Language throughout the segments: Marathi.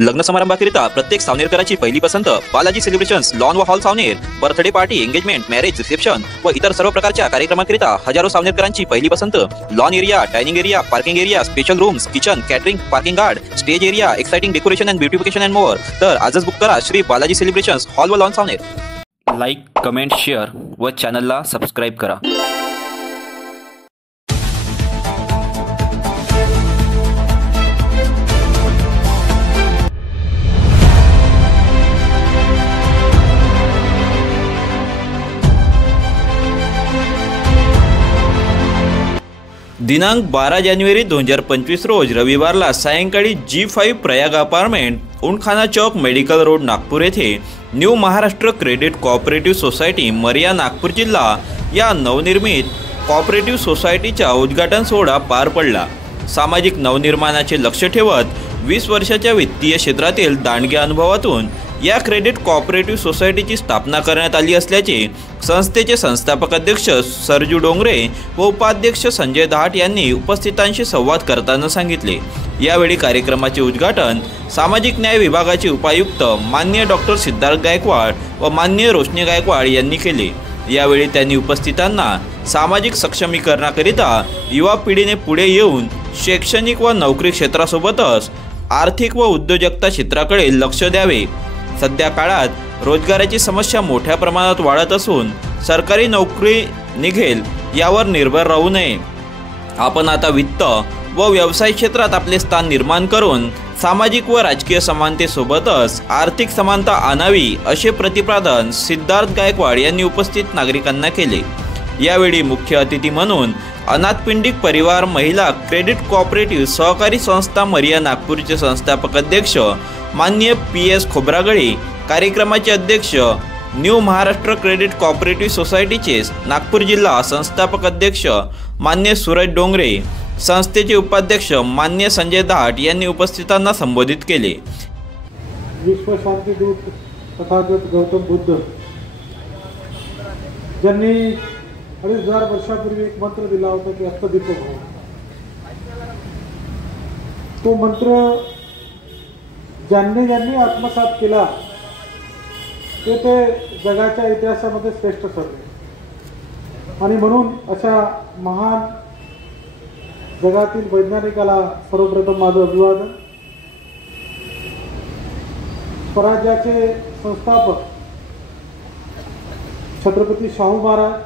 लग्न समारंभाकरिता प्रत्येक सावनेरकरांची पहिली पसंत बालाजी सेलिब्रेशन्स लॉन व hall Saoner. Birthday party, engagement, marriage, reception व इतर सर्व प्रकारच्या कार्यक्रमांकरिता हजारो सावनेरकरांची पहिली पसंत। Lawn area, dining area, parking area, special rooms, kitchen, catering, parking guard, stage area, exciting decoration and beautification and more. तर आजच बुक करा श्री बालाजी सेलिब्रेशन्स हॉल व lawn Saoner. Like, comment, share व चॅनलला सबस्क्राईब करा। दिनांक 12 जानेवारी 2025 रोज रविवारला सायंकाळी G5 Prayag apartment, Undkhana Chowk, medical road, Nagpur येथे new Maharashtra credit cooperative society मरिया नागपूर जिल्हा या नवनिर्मित कोऑपरेटिव्ह सोसायटीचा उद्घाटन सोहळा पार पडला। सामाजिक नवनिर्माणाचे लक्ष्य ठेवत 20 वर्षाच्या वित्तीय क्षेत्रातील दांडग्या अनुभवातून या क्रेडिट कोऑपरेटिव्ह सोसायटीची स्थापना करण्यात आली असल्याचे संस्थेचे संस्थापक अध्यक्ष सरजू डोंगरे व उपाध्यक्ष संजय दहाट यांनी उपस्थितांशी संवाद करताना सांगितले। यावेळी कार्यक्रमाचे उद्घाटन सामाजिक न्याय विभागाचे उपायुक्त माननीय डॉक्टर सिद्धार्थ गायकवाड व माननीय रोशनी गायकवाड यांनी केले। यावेळी त्यांनी उपस्थितांना सामाजिक सक्षमीकरणाकरिता युवा पिढीने पुढे येऊन शैक्षणिक व नोकरी क्षेत्रासोबतच आर्थिक व उद्योजकता क्षेत्राकडे लक्ष द्यावे। सध्या काळात रोजगाराची समस्या मोठ्या प्रमाणात वाढत असून सरकारी नोकरी निघेल यावर निर्भर राहू नये। आपण आता वित्त व व्यवसाय क्षेत्रात आपले स्थान निर्माण करून सामाजिक व राजकीय समानतेसोबतच आर्थिक समानता आणावी असे प्रतिपादन सिद्धार्थ गायकवाड यांनी उपस्थित नागरिकांना केले। यावेळी मुख्य अतिथी म्हणून अनाथपिंडिक परिवार महिला क्रेडिट कोऑपरेटिव्ह सहकारी संस्था मरिया नागपूरचे संस्थापक अध्यक्ष माननीय PS खोब्रागळे, कार्यक्रमाचे अध्यक्ष न्यू महाराष्ट्र क्रेडिट कोऑपरेटिव्ह सोसायटीचे नागपूर जिल्हा संस्थापक अध्यक्ष माननीय सूरज डोंगरे, संस्थेचे उपाध्यक्ष माननीय संजय दहाट यांनी उपस्थितांना संबोधित केले। विश्व शांती दूत तथागत गौतम बुद्ध ज्यांनी 2,500 वर्षापूर्वी एक मंत्र दिला होता की अष्टदीप भव। तो मंत्र ज्यांनी आत्मसात केला ते जगाच्या इतिहासामध्ये श्रेष्ठ ठरले आणि म्हणून अशा महान जगातील वैज्ञानिकाला सर्वप्रथम माझं अभिवादन। स्वराज्याचे संस्थापक छत्रपती शाहू महाराज,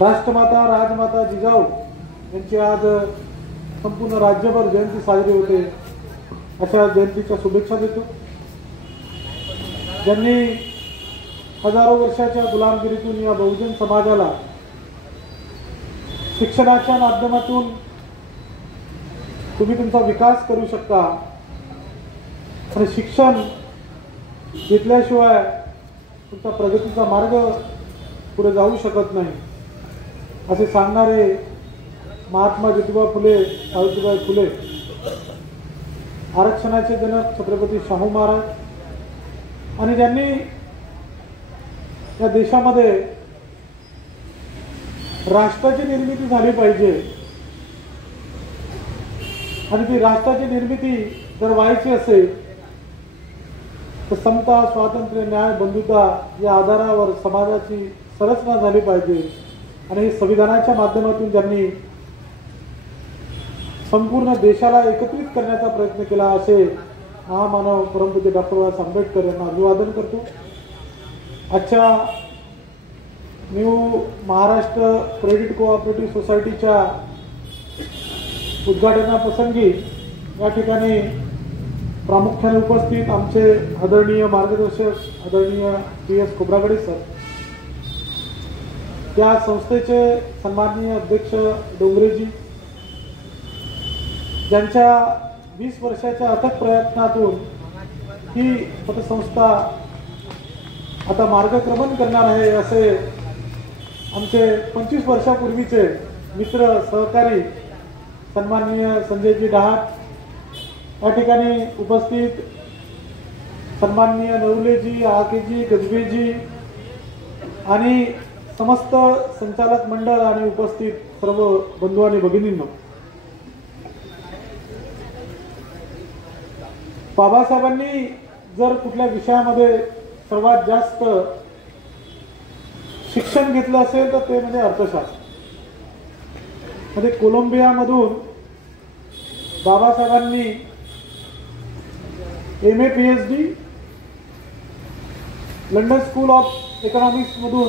राष्ट्रमाता राजमाता जिजाऊ यांची आज संपूर्ण राज्यभर जयंती साजरी होते। अशा जयंतीच्या शुभेच्छा देतो। ज्यांनी हजारो वर्षाच्या गुलामगिरीतून या बहुजन समाजाला शिक्षणाच्या माध्यमातून तुम्ही तुमचा विकास करू शकता आणि शिक्षण घेतल्याशिवाय तुमचा प्रगतीचा मार्ग पुढे जाऊ शकत नाही असे सांगणारे महात्मा ज्योतिबा फुले, सावित्रीबाई फुले, आरक्षणाचे जनक छत्रपती शाहू महाराज आणि ज्यांनी या देशामध्ये राष्ट्राची निर्मिती झाली पाहिजे आणि ती राष्ट्राची निर्मिती जर व्हायची असेल तर समता, स्वातंत्र्य, न्याय, बंधुता या आधारावर समाजाची संरचना झाली पाहिजे आणि संविधानाच्या माध्यमातून ज्यांनी संपूर्ण देशाला एकत्रित करण्याचा प्रयत्न केला असे महामानव परमपूज्य डॉक्टर बाबासाहेब आंबेडकर यांना अभिवादन करतो। आजच्या न्यू महाराष्ट्र क्रेडिट कोऑपरेटिव्ह सोसायटीच्या उद्घाटनाप्रसंगी या ठिकाणी प्रामुख्याने उपस्थित आमचे आदरणीय मार्गदर्शक आदरणीय PS खोब्रागळे सर, त्या संस्थेचे सन्माननीय अध्यक्ष डोंगरेजी, ज्यांच्या 20 वर्षाच्या अथक प्रयत्नातून ही पतसंस्था आता मार्गक्रमण करणार आहे असे आमचे 25 वर्षापूर्वीचे मित्र सहकारी सन्माननीय संजयजी दहाट या ठिकाणी उपस्थित सन्माननीय नवलेजी, आकेजी, गजबेजी आणि समस्त संचालक मंडळ आणि उपस्थित सर्व बंधू आणि भगिनींनो, बाबासाहेबांनी जर कुठल्या विषयामध्ये सर्वात जास्त शिक्षण घेतलं असेल तर ते म्हणजे अर्थशास्त्र. म्हणजे कोलंबियामधून बाबासाहेबांनी MA PhD, London school of economics मधून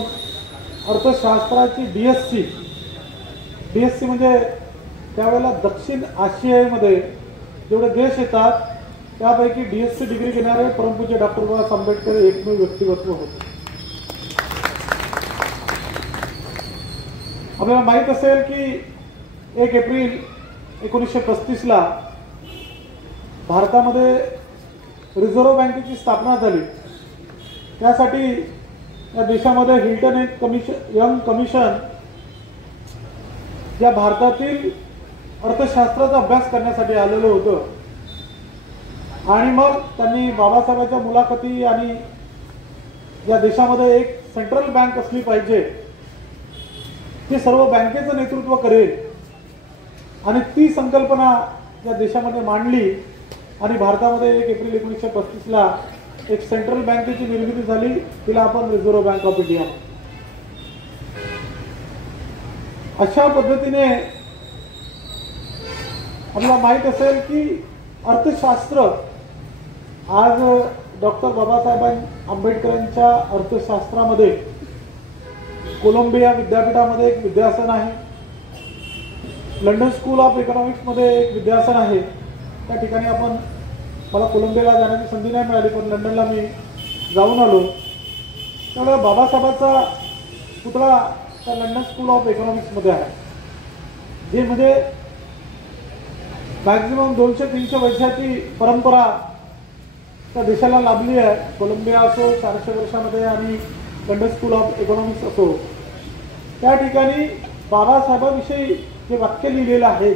अर्थशास्त्राची DSc म्हणजे त्यावेळेला दक्षिण आशियामध्ये जेवढे देश येतात त्यापैकी DSc डिग्री घेणारे परमपूज्य डॉक्टर बाबासाहेब आंबेडकर एकमेव व्यक्तिमत्व होते. आपल्याला माहित असेल की 1 एप्रिल 1935ला भारतामध्ये रिझर्व्ह बँकेची स्थापना झाली. त्यासाठी या देशामध्ये हिल्टन यंग कमिशन या भारतातील अर्थशास्त्राचा अभ्यास करण्यासाठी आलेलं होतं. आणि मग त्यांनी बाबासाहेबांच्या मुलाखती आणि या देशामध्ये एक सेंट्रल बँक असली पाहिजे, हे सर्व बँकेचं नेतृत्व करेल आणि ती संकल्पना या देशामध्ये मांडली आणि भारतामध्ये 1 एप्रिल 1935ला एक सेंट्रल बँकेची निर्मिती झाली. तिला आपण रिझर्व्ह बँक ऑफ इंडिया. अशा पद्धतीने आपल्याला माहित असेल की अर्थशास्त्र आज डॉक्टर बाबासाहेब आंबेडकरांच्या अर्थशास्त्रामध्ये कोलंबिया विद्यापीठामध्ये एक विद्यासन आहे, लंडन स्कूल ऑफ इकॉनॉमिक्समध्ये एक विद्यासन आहे. त्या ठिकाणी मला कोलंबियाला जाण्याची संधी नाही मिळाली, पण लंडनला मी जाऊन आलो. त्यामुळे बाबासाहेबांचा पुतळा त्या लंडन स्कूल ऑफ इकॉनॉमिक्समध्ये आहे, जे म्हणजे मॅक्झिमम 200-300 वर्षाची परंपरा त्या देशाला लाभली आहे. कोलंबिया असो 400 वर्षामध्ये आणि लंडन स्कूल ऑफ इकॉनॉमिक्स असो, त्या ठिकाणी बाबासाहेबांविषयी जे वाक्य लिहिलेलं आहे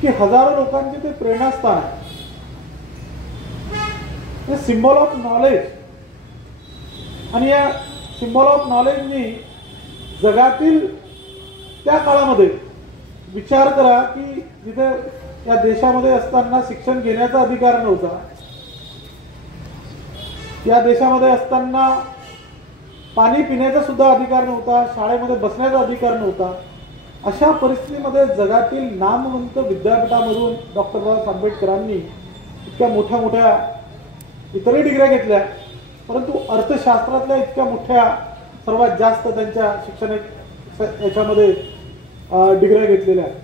की हजारो लोकांचे ते प्रेरणास्थान आहे. हे सिम्बॉल ऑफ नॉलेज, आणि या सिम्बॉल ऑफ नॉलेजनी जगातील त्या काळामध्ये विचार करा की जिथे या देशामध्ये असताना शिक्षण घेण्याचा अधिकार नव्हता, या देशामध्ये असताना पाणी पिण्याचा सुद्धा अधिकार नव्हता, शाळेमध्ये बसण्याचा अधिकार नव्हता. अशा परिस्थितीमध्ये जगातील नामवंत विद्यापीठामधून डॉक्टर बाबासाहेब आंबेडकरांनी इतक्या मोठ्या मोठ्या इतरही डिग्र्या घेतल्या, परंतु अर्थशास्त्रातल्या इतक्या मोठ्या सर्वात जास्त त्यांच्या शिक्षण याच्यामध्ये डिग्र्या घेतलेल्या आहेत.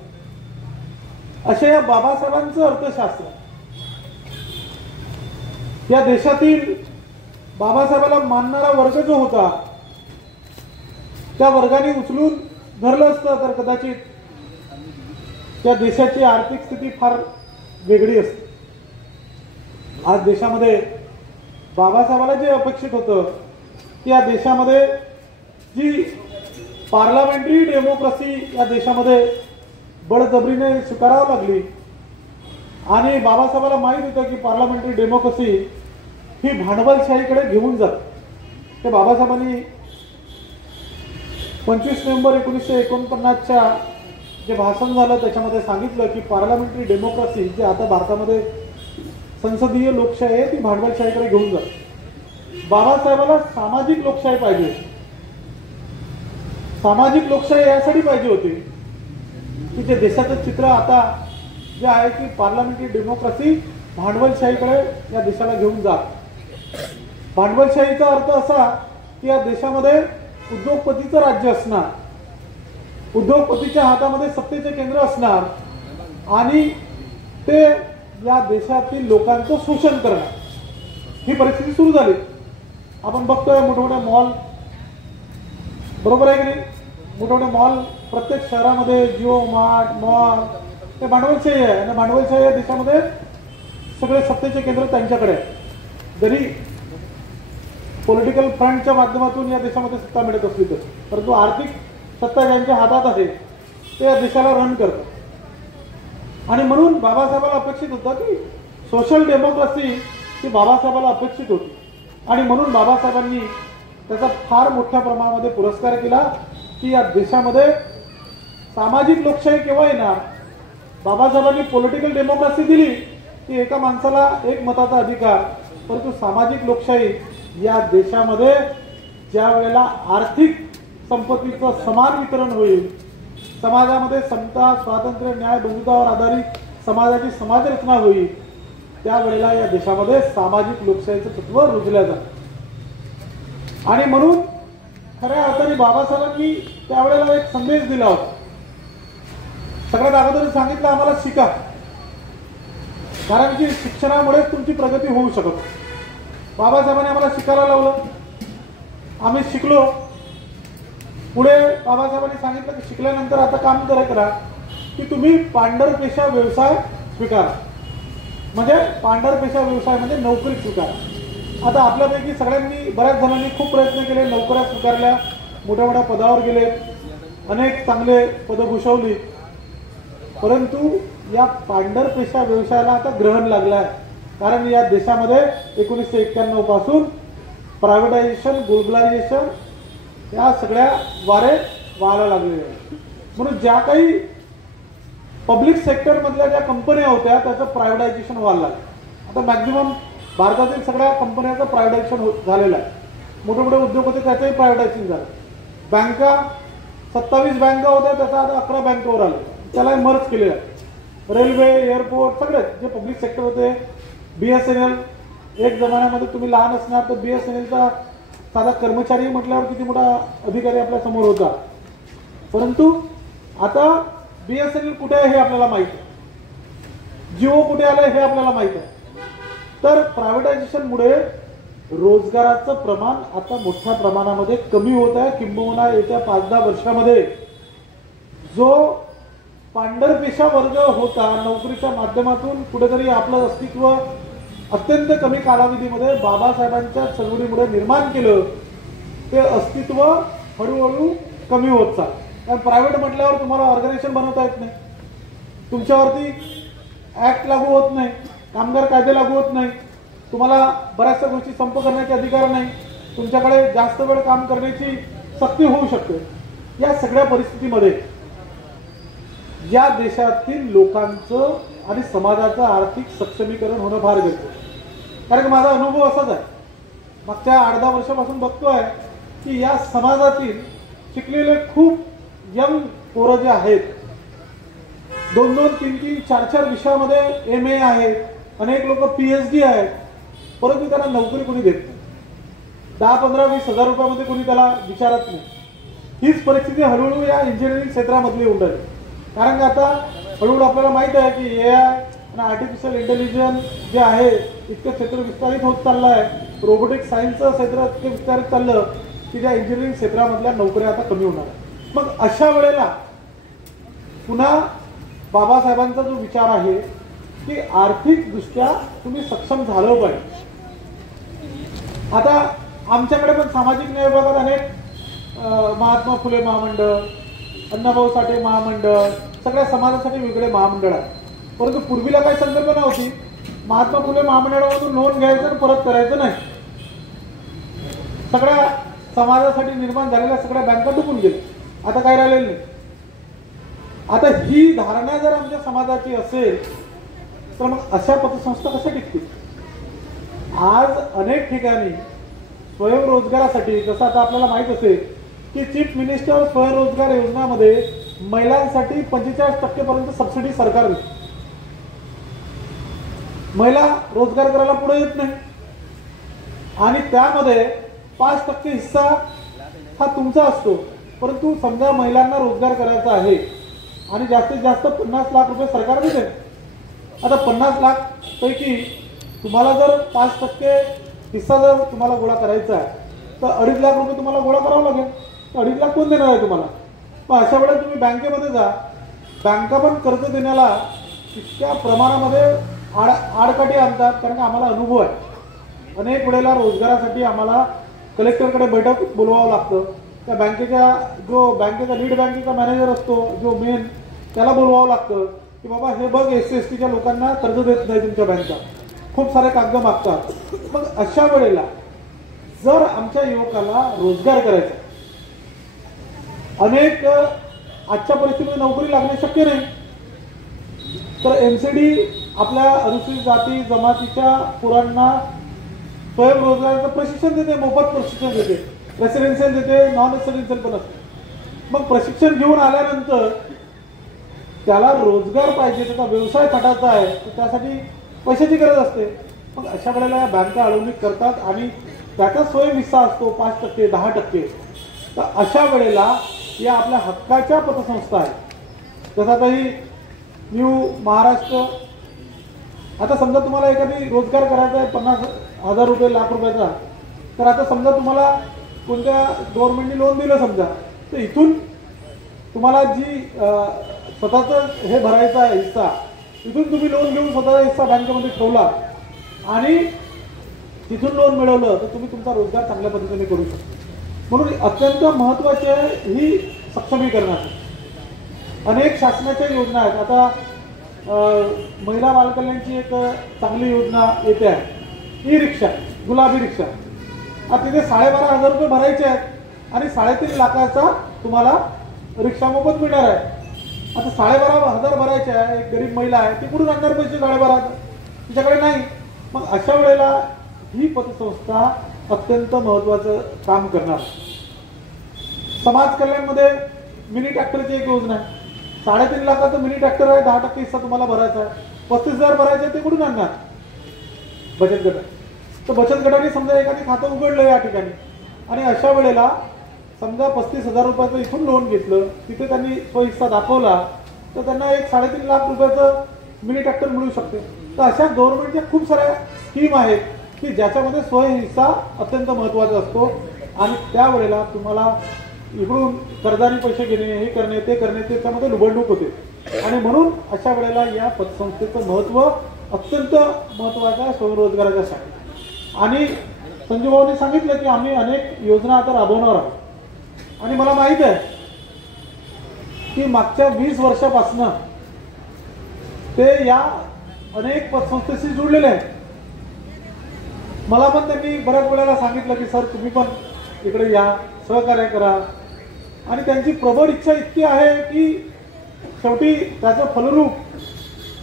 अशा या बाबासाहेबांचं अर्थशास्त्र या देशातील बाबासाहेबाला मानणारा वर्ग जो होता त्या वर्गाने उचलून धरलं असतं तर कदाचित त्या देशाची आर्थिक स्थिती फार वेगळी असते. आज देशामध्ये बाबासाहेबाला जे अपेक्षित होतं की या देशामध्ये जी पार्लमेंटरी डेमोक्रेसी या देशामध्ये बळजबरीने स्वीकारावी लागली, आणि बाबासाहेबाला माहीत होतं की पार्लमेंटरी डेमोक्रेसी ही भांडवलशाहीकडे घेऊन जाते. ते बाबासाहेबांनी 25 नोव्हेंबर 1949च्या जे भाषण झालं त्याच्यामध्ये सांगितलं की पार्लमेंटरी डेमोक्रेसी जी आता भारतामध्ये संसदीय लोकशाही आहे ती भांडवलशाहीकडे घेऊन जाते. बाबासाहेबाला सामाजिक लोकशाही पाहिजे. सामाजिक लोकशाही यासाठी पाहिजे होती की जे देशाचं चित्र आता जे आहे की पार्लमेंटरी डेमोक्रेसी भांडवलशाहीकडे या देशाला घेऊन जात. भांडवलशाहीचा अर्थ असा की या देशामध्ये उद्योगपतीचं राज्य असणार, उद्योगपतीच्या हातामध्ये सत्तेचे केंद्र असणार आणि ते या देशातील लोकांचं शोषण करणार. ही परिस्थिती सुरू झाली. आपण बघतोय मोठमोठे मॉल, बरोबर आहे की नाही, मोठमोठे मॉल प्रत्येक शहरामध्ये, जिओ मार्ट मॉल, ते भांडवलशाही आहे आणि भांडवलशाही या देशामध्ये सगळे सत्तेचे केंद्र त्यांच्याकडे आहे. जरी पॉलिटिकल फ्रंटच्या माध्यमातून या देशामध्ये सत्ता मिळत असली तर, परंतु आर्थिक सत्ता ज्यांच्या हातात आहे ते या देशाला रन करतात. आणि म्हणून बाबासाहेबाला अपेक्षित होतं की सोशल डेमोक्रेसी ही बाबासाहेबाला अपेक्षित होती, आणि म्हणून बाबासाहेबांनी त्याचा फार मोठ्या प्रमाणामध्ये पुरस्कार केला की या देशामध्ये सामाजिक लोकशाही केव्हा येणार बाबासाहेबांनी पॉलिटिकल डेमोक्रेसी दिली की एका माणसाला एक मताचा अधिकार, परंतु सामाजिक लोकशाही या देशामध्ये ज्या वेळेला आर्थिक संपत्तीचं समान वितरण होईल, समाजामध्ये समता, स्वातंत्र्य, न्याय, बंधुतावर आधारित समाजाची समाजरचना होईल, त्यावेळेला या देशामध्ये सामाजिक लोकशाहीचं तत्व रुजलं जातं. आणि म्हणून खऱ्या अर्थाने बाबासाहेबांनी त्यावेळेला एक संदेश दिला होता. सगळ्यात अगोदर सांगितलं आम्हाला शिका, कारण की शिक्षणामुळेच तुमची प्रगती होऊ शकत. बाबासाहेबांनी आम्हाला शिकायला लावलं, आम्ही शिकलो. पुढे बाबासाहेबांनी सांगितलं की शिकल्यानंतर आता काम करा की तुम्ही पांढरपेशा व्यवसाय स्वीकारा. म्हणजे पांढरपेशा व्यवसाय म्हणजे नोकरी स्वीकारा. आता आपल्यापैकी सगळ्यांनी, बऱ्याच जणांनी खूप प्रयत्न केले, नोकऱ्या स्वीकारल्या, मोठ्या मोठ्या पदावर गेले, अनेक चांगले पदं भूषवली, परंतु या पांढरपेशा व्यवसायाला आता ग्रहण लागलं आहे. कारण या देशामध्ये 1991 पासून प्रायव्हेटायझेशन, ग्लोबलायझेशन या सगळ्या वारे वाहायला लागलेले आहेत. म्हणून ज्या काही पब्लिक सेक्टरमधल्या ज्या कंपन्या होत्या त्याचं प्रायव्हेटायझेशन व्हायला लागलं. आता मॅक्झिमम भारतातील सगळ्या कंपन्यांचं प्रायव्हेटायझेशन झालेलं आहे. मोठे मोठे उद्योग होते त्याचंही प्रायव्हेटायझेशन झालं. बँका 27 बँका होत्या, त्याचा आता 11 बँकेवर आले, त्याला मर्ज केलेलं आहे. रेल्वे, एअरपोर्ट सगळे जे पब्लिक सेक्टर होते, BSNL, एक जमान्यामध्ये तुम्ही लहान असणार तर BSNLचा साधा कर्मचारी म्हटल्यावर किती मोठा अधिकारी आपल्या समोर होता. परंतु आता BSNL कुठे आहे हे आपल्याला माहित आहे, जिओ कुठे आलंय हे आपल्याला माहित आहे. तर प्रायव्हेटायझेशनमुळे रोजगाराचं प्रमाण आता मोठ्या प्रमाणामध्ये कमी होत आहे. किंबहुना येत्या 5-10 वर्षामध्ये जो पांढरपेशा वर्ग होता, नोकरीच्या माध्यमातून कुठेतरी आपलं अस्तित्व अत्यंत कमी कालावधीमध्ये बाबासाहेबांच्या चळवळीमुळे निर्माण केलं, ते अस्तित्व हळूहळू कमी होत चाललं. कारण प्रायव्हेट म्हटल्यावर तुम्हाला ऑर्गनायझेशन बनवता येत नाही, तुमच्यावरती ऍक्ट लागू होत नाही, कामगार कायदे लागू होत नाही, तुम्हाला बऱ्याचशा गोष्टी संप करण्याचे अधिकार नाही, तुमच्याकडे जास्त वेळ काम करण्याची सक्ती होऊ शकते. या सगळ्या परिस्थितीमध्ये या देशातील लोकांचं आणि समाजाचं आर्थिक सक्षमीकरण होणं फार गरजेचं आहे. कारण माझा अनुभव असाच आहे, मागच्या 8-10 वर्षापासून बघतोय की या समाजातील शिकलेले खूप यंग पोरं जे आहेत, 2-2, 3-3, 4-4 विषयामध्ये MA आहेत, अनेक लोक PhD आहेत, परंतु त्यांना नोकरी कोणी देत नाही. 10-15-20 हजार रुपयामध्ये कोणी त्याला विचारत नाही. हीच परिस्थिती हळूहळू या इंजिनिअरिंग क्षेत्रामधली होऊन राहिली. कारण आता हळूहळू आपल्याला माहित आहे की AI आणि आर्टिफिशियल इंटेलिजन्स जे आहे इतकं क्षेत्र विस्तारित होत चाललं आहे, रोबोटिक सायन्सचं क्षेत्र इतकं विस्तारित चाललं की त्या इंजिनिअरिंग क्षेत्रामधल्या नोकऱ्या आता कमी होणार आहे. मग अशा वेळेला पुन्हा बाबासाहेबांचा जो विचार आहे की आर्थिकदृष्ट्या तुम्ही सक्षम झालं पाहिजे. आता आमच्याकडे पण सामाजिक न्याय विभागात अनेक महात्मा फुले महामंडळ, अण्णाभाऊ साठे महामंडळ, सगळ्या समाजासाठी वेगळे महामंडळ आहे. परंतु पूर्वीला काही संकल्पना होती, महात्मा फुले महामंडळामधून लोन घ्यायचं आणि परत करायचं नाही. सगळ्या समाजासाठी निर्माण झालेल्या सगळ्या बँका डुबून गेल्या, आता काय राहिलेलं नाही. आता ही धारणा जर आमच्या समाजाची असेल तर मग अशा पतसंस्था कशा टिकतील? आज अनेक ठिकाणी स्वयंरोजगारासाठी, जसं आता आपल्याला माहित असेल की चीफ मिनिस्टर स्वयंरोजगार योजनामध्ये महिलांसाठी 45% पर्यंत सबसिडी सरकार देते. महिला रोजगार करायला पुढे येत नाही आणि त्यामध्ये 5% हिस्सा हा तुमचा असतो. परंतु समजा महिलांना रोजगार करायचा आहे आणि जास्तीत जास्त 50 लाख रुपये सरकार देते. आता 50 लाख पैकी तुम्हाला जर 5% हिस्सा जर तुम्हाला गोळा करायचा आहे तर 2.5 लाख रुपये तुम्हाला गोळा करावा लागेल. 2.5 लाख कोण देणार आहे तुम्हाला? मग अशा वेळेला तुम्ही बँकेमध्ये जा, बँका पण कर्ज देण्याला इतक्या प्रमाणामध्ये आडकाठी आणतात. कारण का आम्हाला अनुभव आहे, अनेक वेळेला रोजगारासाठी आम्हाला कलेक्टरकडे बैठक बोलवावं लागतं. त्या बँकेचा लीड बँकेचा मॅनेजर असतो जो मेन, त्याला बोलवावं लागतं की बाबा हे बघ SC/STच्या लोकांना कर्ज देत नाही तुमच्या बँका, खूप सारे कागद मागतात. मग अशा वेळेला जर आमच्या युवकाला रोजगार करायचा, अनेक आजच्या परिस्थितीमध्ये नोकरी लागणे शक्य नाही. तर NCD आपल्या अनुसूचित जाती जमातीच्या पोरांना स्वयंरोजगाराचं प्रशिक्षण देते, मोफत प्रशिक्षण देते, रेसिडेन्शियल देते, नॉन रेसिडेन्शियल पण असते. मग प्रशिक्षण घेऊन आल्यानंतर त्याला रोजगार पाहिजे, त्याचा व्यवसाय थाटायचा आहे, तर त्यासाठी पैशाची गरज असते. मग अशा वेळेला या बँका अडवणूक करतात आणि त्याचा स्वयं हिस्सा असतो 5%, 10%. तर अशा वेळेला या आपल्या हक्काच्या पतसंस्था आहेत. जसं आता ही न्यू महाराष्ट्र, आता समजा तुम्हाला एखादी रोजगार करायचा आहे 50,000 रुपये, लाख रुपयाचा, तर आता समजा तुम्हाला कोणत्या गव्हर्नमेंटने लोन दिलं समजा, तर इथून तुम्हाला जी स्वतःचं हे भरायचा आहे हिस्सा, तिथून तुम्ही लोन घेऊन स्वतःचा हिस्सा बँकेमध्ये ठेवला आणि तिथून लोन मिळवलं तर तुम्ही तुमचा रोजगार चांगल्या पद्धतीने करू शकता. म्हणून अत्यंत महत्त्वाचे आहे ही सक्षमीकरणाची. अनेक शासनाच्या योजना आहेत. आता महिला बालकल्याणची एक चांगली योजना येते आहे, ई-रिक्षा, गुलाबी रिक्षा. आता तिथे 12,500 रुपये भरायचे आहेत आणि 3.5 लाखाचा तुम्हाला रिक्षा मोफत मिळणार आहे. आता 12,500 भरायचे आहे, एक गरीब महिला आहे, ती कुठून आणणार पैसे 12,500? तिच्याकडे नाही. मग अशा वेळेला ही पतसंस्था अत्यंत महत्त्वाचं काम करणार. समाज कल्याणमध्ये मिनी ट्रॅक्टरची एक योजना आहे. 3.5 लाखाचं मिनी ट्रॅक्टर आहे, 10% हिस्सा तुम्हाला भरायचा आहे. 35,000 भरायचे ते कुठून आणणार? बचत गट. तर बचत गटाने समजा एखादी खातं उघडलं या ठिकाणी आणि अशा वेळेला समजा 35,000 रुपयाचं इथून लोन घेतलं, तिथे त्यांनी हिस्सा दाखवला तर त्यांना एक 3.5 लाख रुपयाचं मिनी ट्रॅक्टर मिळू शकते. तर अशा गव्हर्नमेंटच्या खूप साऱ्या स्कीम आहेत की ज्याच्यामध्ये हिस्सा अत्यंत महत्त्वाचा असतो आणि त्यावेळेला तुम्हाला इकडून कर्जाने पैसे घेणे, हे करणे, ते करणे, त्याच्यामध्ये लुबडणूक होते. आणि म्हणून अशा वेळेला या पतसंस्थेचं महत्त्व अत्यंत महत्त्वाचं आहे स्वयंरोजगाराच्या साठी. आणि संजू भाऊंनी सांगितलं की आम्ही अनेक योजना आता राबवणार आहोत आणि मला माहित आहे की मागच्या 20 वर्षापासून ते या अनेक पतसंस्थेशी जुळलेले आहेत. मला पण त्यांनी बऱ्याच वेळेला सांगितलं की सर तुम्ही पण इकडे या, सहकार्य करा. आणि त्यांची प्रबळ इच्छा इतकी आहे की शेवटी त्याचं फलरूप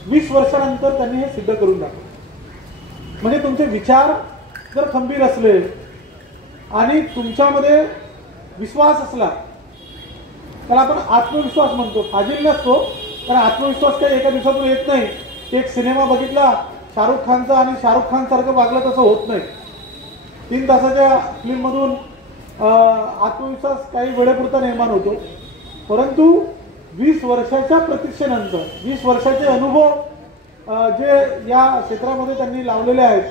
20 वर्षानंतर त्यांनी हे सिद्ध करून दाखवलं. म्हणजे तुमचे विचार जर खंबीर असले आणि तुमच्यामध्ये विश्वास असला, त्याला आपण आत्मविश्वास म्हणतो, फाजील नसतो. कारण आत्मविश्वास काही एका दिवसातून येत नाही. एक सिनेमा बघितला शाहरुख खानचा आणि शाहरुख खान सारखं वागलं तसं होत नाही. 3 तासाच्या फिल्ममधून आत्मविश्वास काही वेळेपुरता निर्माण होतो. परंतु 20 वर्षाच्या प्रतीक्षेनंतर 20 वर्षाचे अनुभव जे या क्षेत्रामध्ये त्यांनी लावलेले आहेत,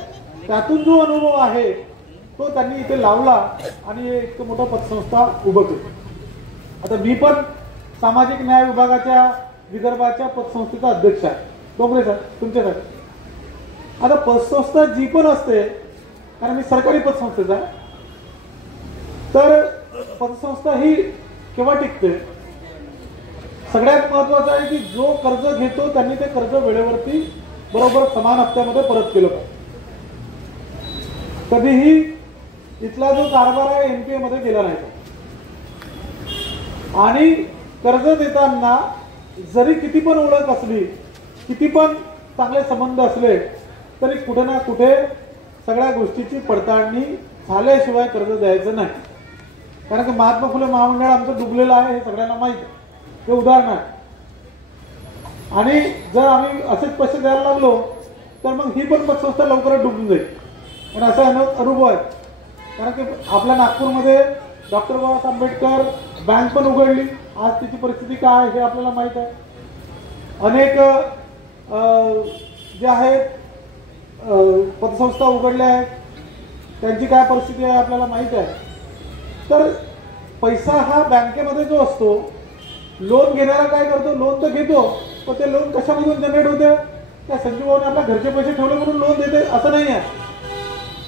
त्यातून जो अनुभव आहे तो त्यांनी इथे लावला आणि एक मोठा पतसंस्था उभं केली. आता मी पण सामाजिक न्याय विभागाच्या विदर्भाच्या पतसंस्थेचा अध्यक्ष आहे. डोंगरे सर तुमच्यासाठी. आता पतसंस्था जी पण असते, कारण मी सरकारी पतसंस्थेचा आहे, तर पतसंस्था ही केव्हा टिकते? सगळ्यात महत्वाचं आहे की जो कर्ज घेतो त्यांनी ते कर्ज वेळेवरती बरोबर समान हप्त्यामध्ये परत केलं पाहिजे. कधीही इथला जो कारभार आहे NPA मध्ये गेला नाही. आणि कर्ज देताना जरी किती पण ओळख असली, किती पण चांगले संबंध असले, तरी कुठे ना कुठे सगळ्या गोष्टीची पडताळणी झाल्याशिवाय कर्ज द्यायचं नाही. कारण की महात्मा फुले महामंडळ आमचं डुबलेलं आहे हे सगळ्यांना माहित आहे. हे उदाहरण आहे. आणि जर आम्ही असेच पैसे द्यायला लागलो तर मग ही पण पतसंस्था लवकरच डुबून जाईल. पण असा अनुभव आहे. कारण की आपल्या नागपूरमध्ये डॉक्टर बाबासाहेब आंबेडकर बँक पण उघडली. आज तिची परिस्थिती काय आहे हे आपल्याला माहित आहे. अनेक जे आहेत पतसंस्था उघडल्या आहेत, त्यांची काय परिस्थिती आहे आपल्याला माहित आहे. तर पैसा हा बँकेमध्ये जो असतो, लोन घेणारा काय करतो, लोन तर घेतो, पण ते लोन कशामधून जनरेट होते? त्या संजू भाऊने आपल्या घरचे पैसे ठेवले म्हणून लोन देते असं नाही आहे.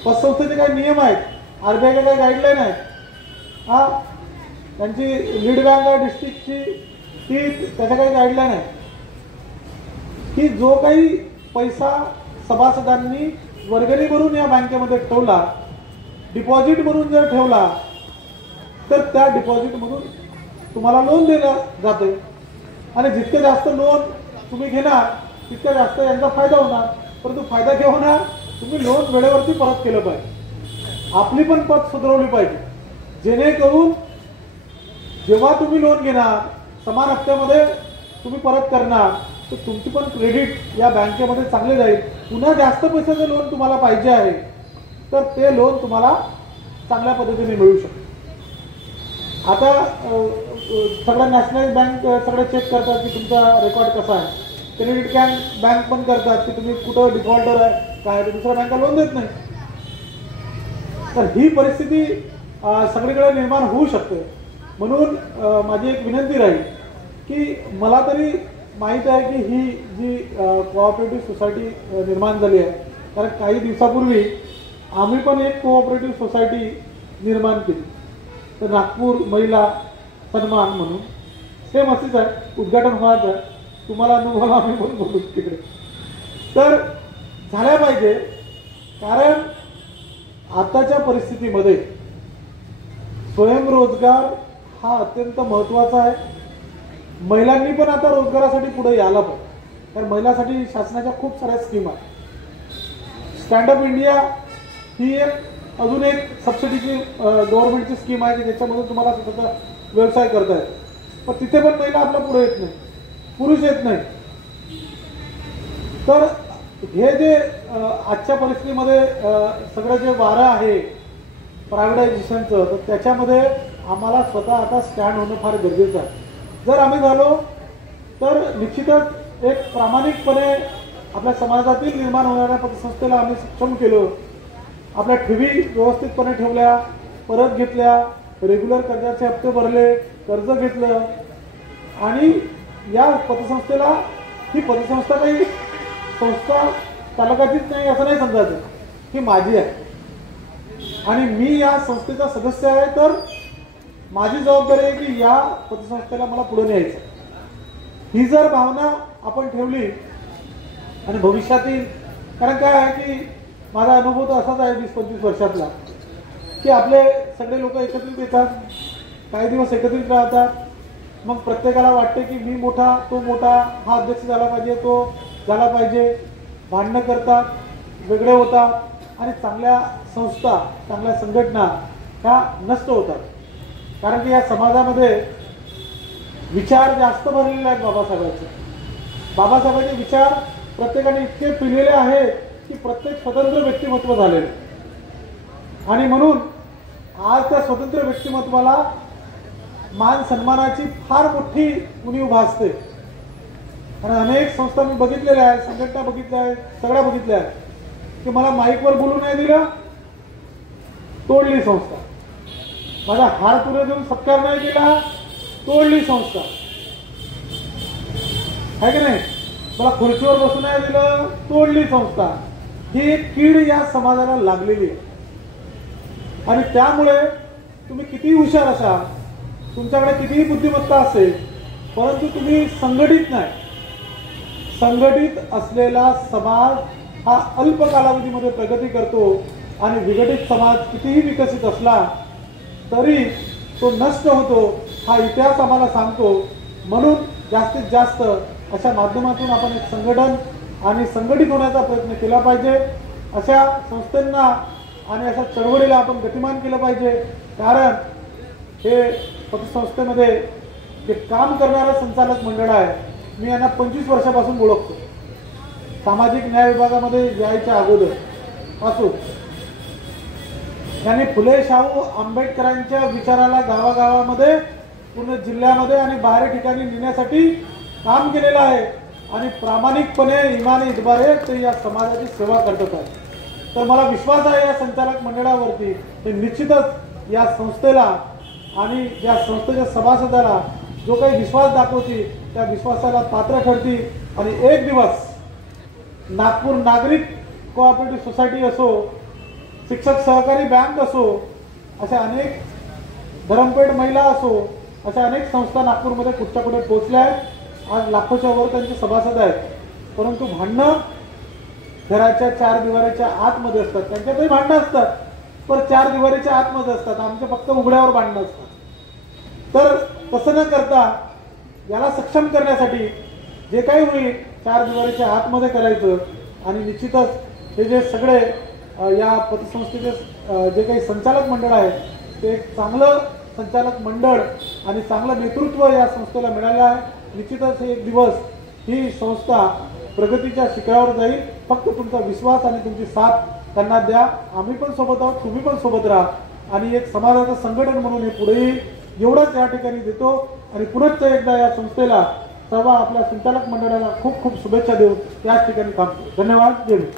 पतसंस्थेचे काही नियम आहेत, RBI काही गाईडलाईन आहे. हा त्यांची लीड बँक आहे डिस्ट्रिक्टची, ती त्याच्या काही गाईडलाईन आहे की जो काही पैसा सभासदांनी वर्गणी भरून या बँकेमध्ये ठेवला, डिपॉझिट म्हणून जर ठेवला, तर त्या डिपॉझिटमधून तुम्हाला लोन दिलं जाते. आणि जितके जास्त लोन तुम्ही घेणार तितका जास्त यांचा फायदा होणार. परंतु फायदा काय होणार, तुम्ही लोन वेळेवरती परत केलं पाहिजे. आपली पण पत सुधारवली पाहिजे, जेणेकरून जेव्हा तुम्ही लोन घेणार समान हप्त्यामध्ये तुम्ही परत करणार तर तुमची पण क्रेडिट या बँकेमध्ये चांगले जाईल. पुन्हा जास्त पैशाचं लोन तुम्हाला पाहिजे आहे तर ते लोन तुम्हाला चांगल्या पद्धतीने मिळू शकते. आता सगळ्या नॅशनल बँक सगळे चेक करतात की तुमचा रेकॉर्ड कसा आहे. क्रेडिट बँक पण करतात की तुम्ही कुठं डिफॉल्टर आहे काय, तर दुसऱ्या बँका लोन देत नाही. तर ही परिस्थिती सगळीकडे निर्माण होऊ शकते. म्हणून माझी एक विनंती राहील की मला तरी माहीत आहे की ही जी कोऑपरेटिव्ह सोसायटी निर्माण झाली आहे, कारण काही दिवसापूर्वी आम्ही पण एक कोऑपरेटिव्ह सोसायटी निर्माण केली, तर नागपूर महिला सन्मान म्हणून. सेम असेच आहे, उद्घाटन व्हायचं आहे, तुम्हाला अनुभवाला आम्ही पण बोलू तिकडे. तर झाल्या पाहिजे, कारण आताच्या परिस्थितीमध्ये स्वयंरोजगार हा अत्यंत महत्त्वाचा आहे. महिलांनी पण आता रोजगारासाठी पुढे यायला पाहिजे, कारण महिलांसाठी शासनाच्या खूप साऱ्या स्कीम आहेत. स्टँडअप इंडिया ही एक अजून एक सबसिडीची गव्हर्नमेंटची स्कीम आहे की ज्याच्यामधून तुम्हाला स्वतःचा व्यवसाय करता येतो. पण तिथे पण महिला आपल्या पुढे येत नाही, पुरुष येत नाही. तर हे जे आजच्या परिस्थितीमध्ये सगळं जे वारं आहे प्रायव्हेटायझेशनचं, तर त्याच्यामध्ये आम्हाला स्वतः आता स्टँड होणं फार गरजेचं आहे. जर आम्ही झालो तर निश्चितच एक प्रामाणिकपणे आपल्या समाजातील निर्माण होणाऱ्या पतसंस्थेला आम्ही सक्षम केलं, आपल्या ठेवी व्यवस्थितपणे ठेवल्या, परत घेतल्या, रेग्युलर कर्जाचे हप्ते भरले, कर्ज घेतलं, आणि या पतसंस्थेला ही पतसंस्था काही संस्था तालुक्याचीच नाही असं नाही समजायचं, ही माझी आहे आणि मी या संस्थेचा सदस्य आहे. तर माझी जबाबदारी आहे की या पतसंस्थेला मला पुढे न्यायचं. ही जर भावना आपण ठेवली आणि भविष्यातील, कारण काय आहे की माझा अनुभव तर असाच आहे 20-25 वर्षातला, की आपले सगळे लोक एकत्रित येतात, काही दिवस एकत्रित राहतात, मग प्रत्येकाला वाटते की मी मोठा, तो मोठा, हा अध्यक्ष झाला पाहिजे, तो झाला पाहिजे, भांडणं करतात, वेगळे होतात आणि चांगल्या संस्था, चांगल्या संघटना ह्या नष्ट होतात. कारण की या समाजामध्ये विचार जास्त भरलेले आहेत बाबासाहेबांचे. बाबासाहेबांचे विचार प्रत्येकाने इतके पिलेले आहेत की प्रत्येक स्वतंत्र व्यक्तिमत्व झालेले, आणि म्हणून आज त्या स्वतंत्र व्यक्तिमत्वाला मान सन्मानाची फार मोठी उणीव भासते. आणि अनेक संस्था मी बघितलेल्या आहेत, संघटना बघितल्या आहेत, सगळ्या बघितल्या आहेत की मला माईकवर बोलू नाही दिलं, तोडली संस्था. माझा हार पुढे देऊन सत्कार नाही केला, तोडली संस्था, आहे की नाही. मला खुर्चीवर बसू नाही दिलं, तोडली संस्था. ही एक कीड या समाजाला लागलेली आहे. आणि त्यामुळे तुम्ही कितीही हुशार असाल, तुमच्याकडे कितीही बुद्धिमत्ता असेल, परंतु तुम्ही संघटित नाही. संघटित असलेला समाज हा अल्प कालावधीमध्ये प्रगती करतो आणि विघटित समाज कितीही विकसित असला तरी तो नष्ट होतो, हा इतिहास आम्हाला सांगतो. म्हणून जास्तीत जास्त अशा माध्यमातून आपण एक संघटन आणि संघटित होण्याचा प्रयत्न केला पाहिजे. अशा संस्थांना आणि अशा चळवळीला आपण गतिमान केलं पाहिजे. कारण हे पतसंस्थेमध्ये जे काम करणारं संचालक मंडळ आहे, मी यांना 25 वर्षापासून ओळखतो. सामाजिक न्याय विभागामध्ये यायच्या अगोदर पासून यांनी फुले शाहू आंबेडकरांच्या विचाराला गावागावामध्ये, पूर्ण जिल्ह्यामध्ये आणि बाहेर ठिकाणी नेण्यासाठी काम केलेलं आहे. आणि प्रामाणिकपणे इमानी इतबारे ते या समाजाची सेवा करत आहेत. तर मला विश्वास आहे या संचालक मंडळावरती, ते निश्चितच या संस्थेला आणि या संस्थेच्या सभासदाला जो काही विश्वास दाखवतील त्या विश्वासाला पात्र ठरतील. आणि एक दिवस नागपूर नागरिक कोऑपरेटिव्ह सोसायटी असो, शिक्षक सहकारी बँक असो, अशा अनेक, धरमपेठ महिला असो, अशा अनेक संस्था नागपूरमध्ये कुठच्या कुठे पोहोचल्या आहेत. आज लाखोच्या वर त्यांचे सभासद आहेत. परंतु भांडणं घराच्या 4 दिवारीच्या आतमध्ये असतात. त्यांच्यातही भांडणं असतात, पण 4 दिवारीच्या आतमध्ये असतात. आमचे फक्त उघड्यावर भांडणं असतात. तर तसं न करता याला सक्षम करण्यासाठी जे काही होईल 4 दिवारीच्या आतमध्ये करायचं आणि निश्चितच हे जे सगळे या पतसंस्थेचे जे काही संचालक मंडळ आहे ते एक चांगलं संचालक मंडळ आणि चांगलं नेतृत्व या संस्थेला मिळालं आहे. निश्चितच एक दिवस ही संस्था प्रगतीच्या शिखरावर जाईल. फक्त तुमचा विश्वास आणि तुमची साथ त्यांना द्या. आम्ही पण सोबत आहोत, तुम्ही पण सोबत राहा आणि एक समाजाचं संघटन म्हणून हे पुढे येईल एवढंच या ठिकाणी देतो आणि पुनश्च एकदा या संस्थेला सर्व आपल्या संचालक मंडळाला खूप खूप शुभेच्छा देऊन याच ठिकाणी थांबतो. धन्यवाद. जय हिंद.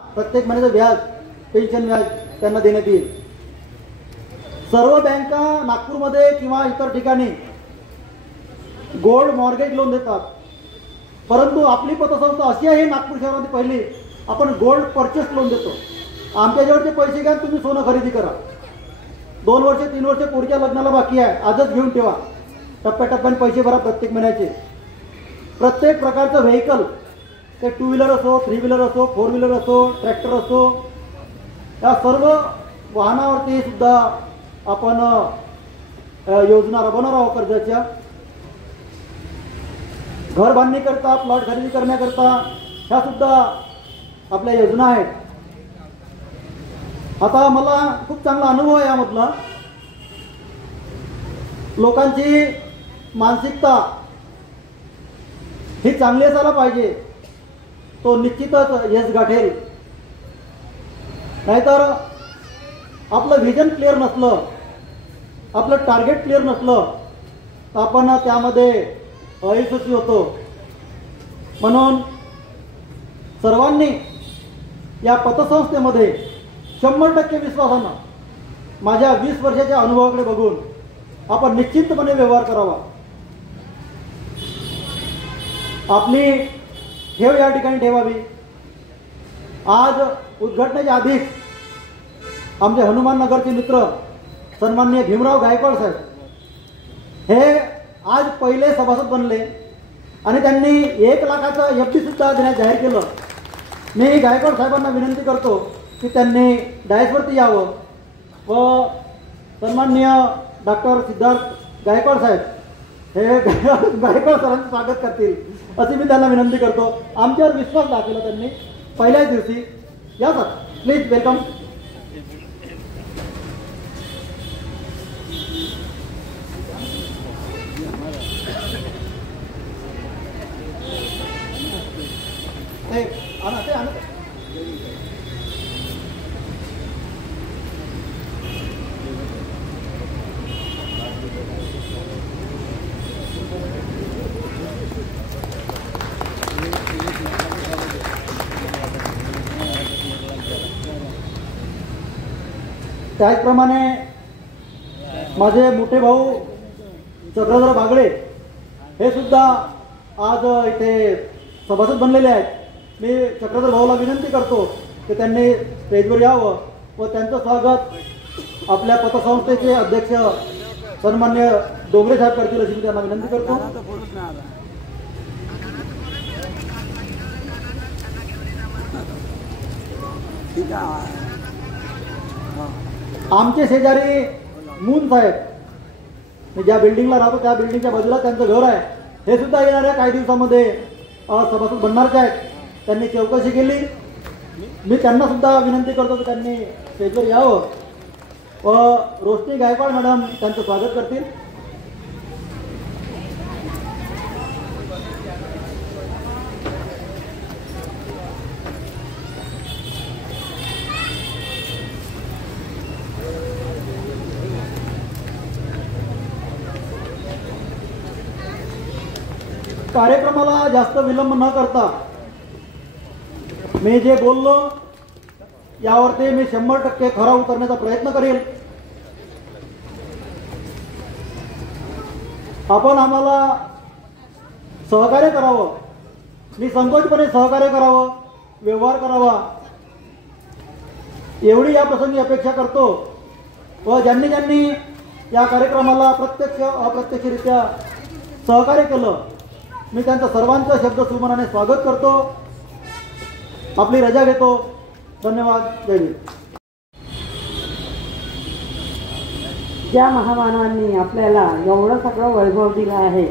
प्रत्येक महिन्याचं व्याज पेन्शन व्याज त्यांना देण्यात येईल. सर्व बँका नागपूरमध्ये किंवा इतर ठिकाणी गोल्ड मॉर्गेज लोन देतात, परंतु आपली पतसंस्था अशी आहे नागपूर शहरामध्ये पहिली आपण गोल्ड परचेस लोन देतो. आमच्याजवळचे पैसे घ्या, तुम्ही सोनं खरेदी करा. 2 वर्ष 3 वर्ष पुढच्या लग्नाला बाकी आहे, आजच घेऊन ठेवा. टप्प्याटप्प्याने पैसे भरा प्रत्येक महिन्याचे. प्रत्येक प्रकारचं व्हेकल, ते 2 व्हीलर असो, 3 व्हीलर असो, 4 व्हीलर असो, ट्रॅक्टर असो, या सर्व वाहनावरती सुद्धा आपण योजना राबवणार आहोत कर्जाच्या. घर बांधणीकरता, प्लॉट खरेदी करण्याकरता ह्या सुद्धा आपल्या योजना आहेत. आता मला खूप चांगला अनुभव आहे यामधला. लोकांची मानसिकता ही चांगली असायला पाहिजे, तो निश्चितच यश गाठेल. नाहीतर आपलं व्हिजन क्लिअर नसलं, आपलं टार्गेट क्लिअर नसलं तर आपण त्यामध्ये अयशस्वी होतो. म्हणून सर्वांनी या पतसंस्थेमध्ये 100% विश्वासानं माझ्या 20 वर्षाच्या अनुभवाकडे बघून आपण निश्चितपणे व्यवहार करावा. आपली ठेव या ठिकाणी ठेवावी. आज उद्घाटनाच्या आधीच आमचे हनुमान नगरचे मित्र सन्माननीय भीमराव गायकवाड साहेब हे आज पहिले सभासद बनले आणि त्यांनी 1 लाखाचं FD सुद्धा देण्यास जाहीर केलं. मी गायकवाड साहेबांना विनंती करतो की त्यांनी डायसवरती यावं व सन्माननीय डॉक्टर सिद्धार्थ गायकवाड साहेब हे गायकवाड सरांचं स्वागत करतील अशी मी त्यांना विनंती करतो. आमच्यावर विश्वास दाखवला त्यांनी पहिल्याच दिवशी. या सर, प्लीज वेलकम. त्याचप्रमाणे माझे मोठे भाऊ चक्रधर बागळे हे सुद्धा आज इथे सभासद बनलेले आहेत. मी चक्रधर भाऊला विनंती करतो की त्यांनी स्टेजवर यावं व त्यांचं स्वागत आपल्या पतसंस्थेचे अध्यक्ष सन्मान्य डोंगरे साहेब करतील अशी मी त्यांना विनंती करतो. आमचे शेजारी मून साहेब, मी ज्या बिल्डिंगला राहतो त्या बिल्डिंगच्या बाजूला त्यांचं घर आहे, हे सुद्धा येणाऱ्या काही दिवसामध्ये सभासद बनणारच आहेत. त्यांनी चौकशी केली. मी त्यांना सुद्धा विनंती करतो की त्यांनी स्टेजवर यावं व रोशनी गायकवाड मॅडम त्यांचं स्वागत करतील. कार्यक्रमाला जास्त विलंब न करता मी जे बोललो यावरती मी 100% खरा उतरण्याचा प्रयत्न करेल. आपण आम्हाला सहकार्य करावं, निसंकोचपणे सहकार्य करावं, व्यवहार करावा एवढी या प्रसंगी अपेक्षा करतो. व ज्यांनी ज्यांनी या कार्यक्रमाला प्रत्यक्ष अप्रत्यक्षरित्या सहकार्य केलं मी त्यांचं सर्वांचं शब्द सुमनाने स्वागत करतो. आपली रजा घेतो. धन्यवाद. जय हिंद. ज्या महामानवांनी आपल्याला एवढं सगळं वैभव दिलं आहे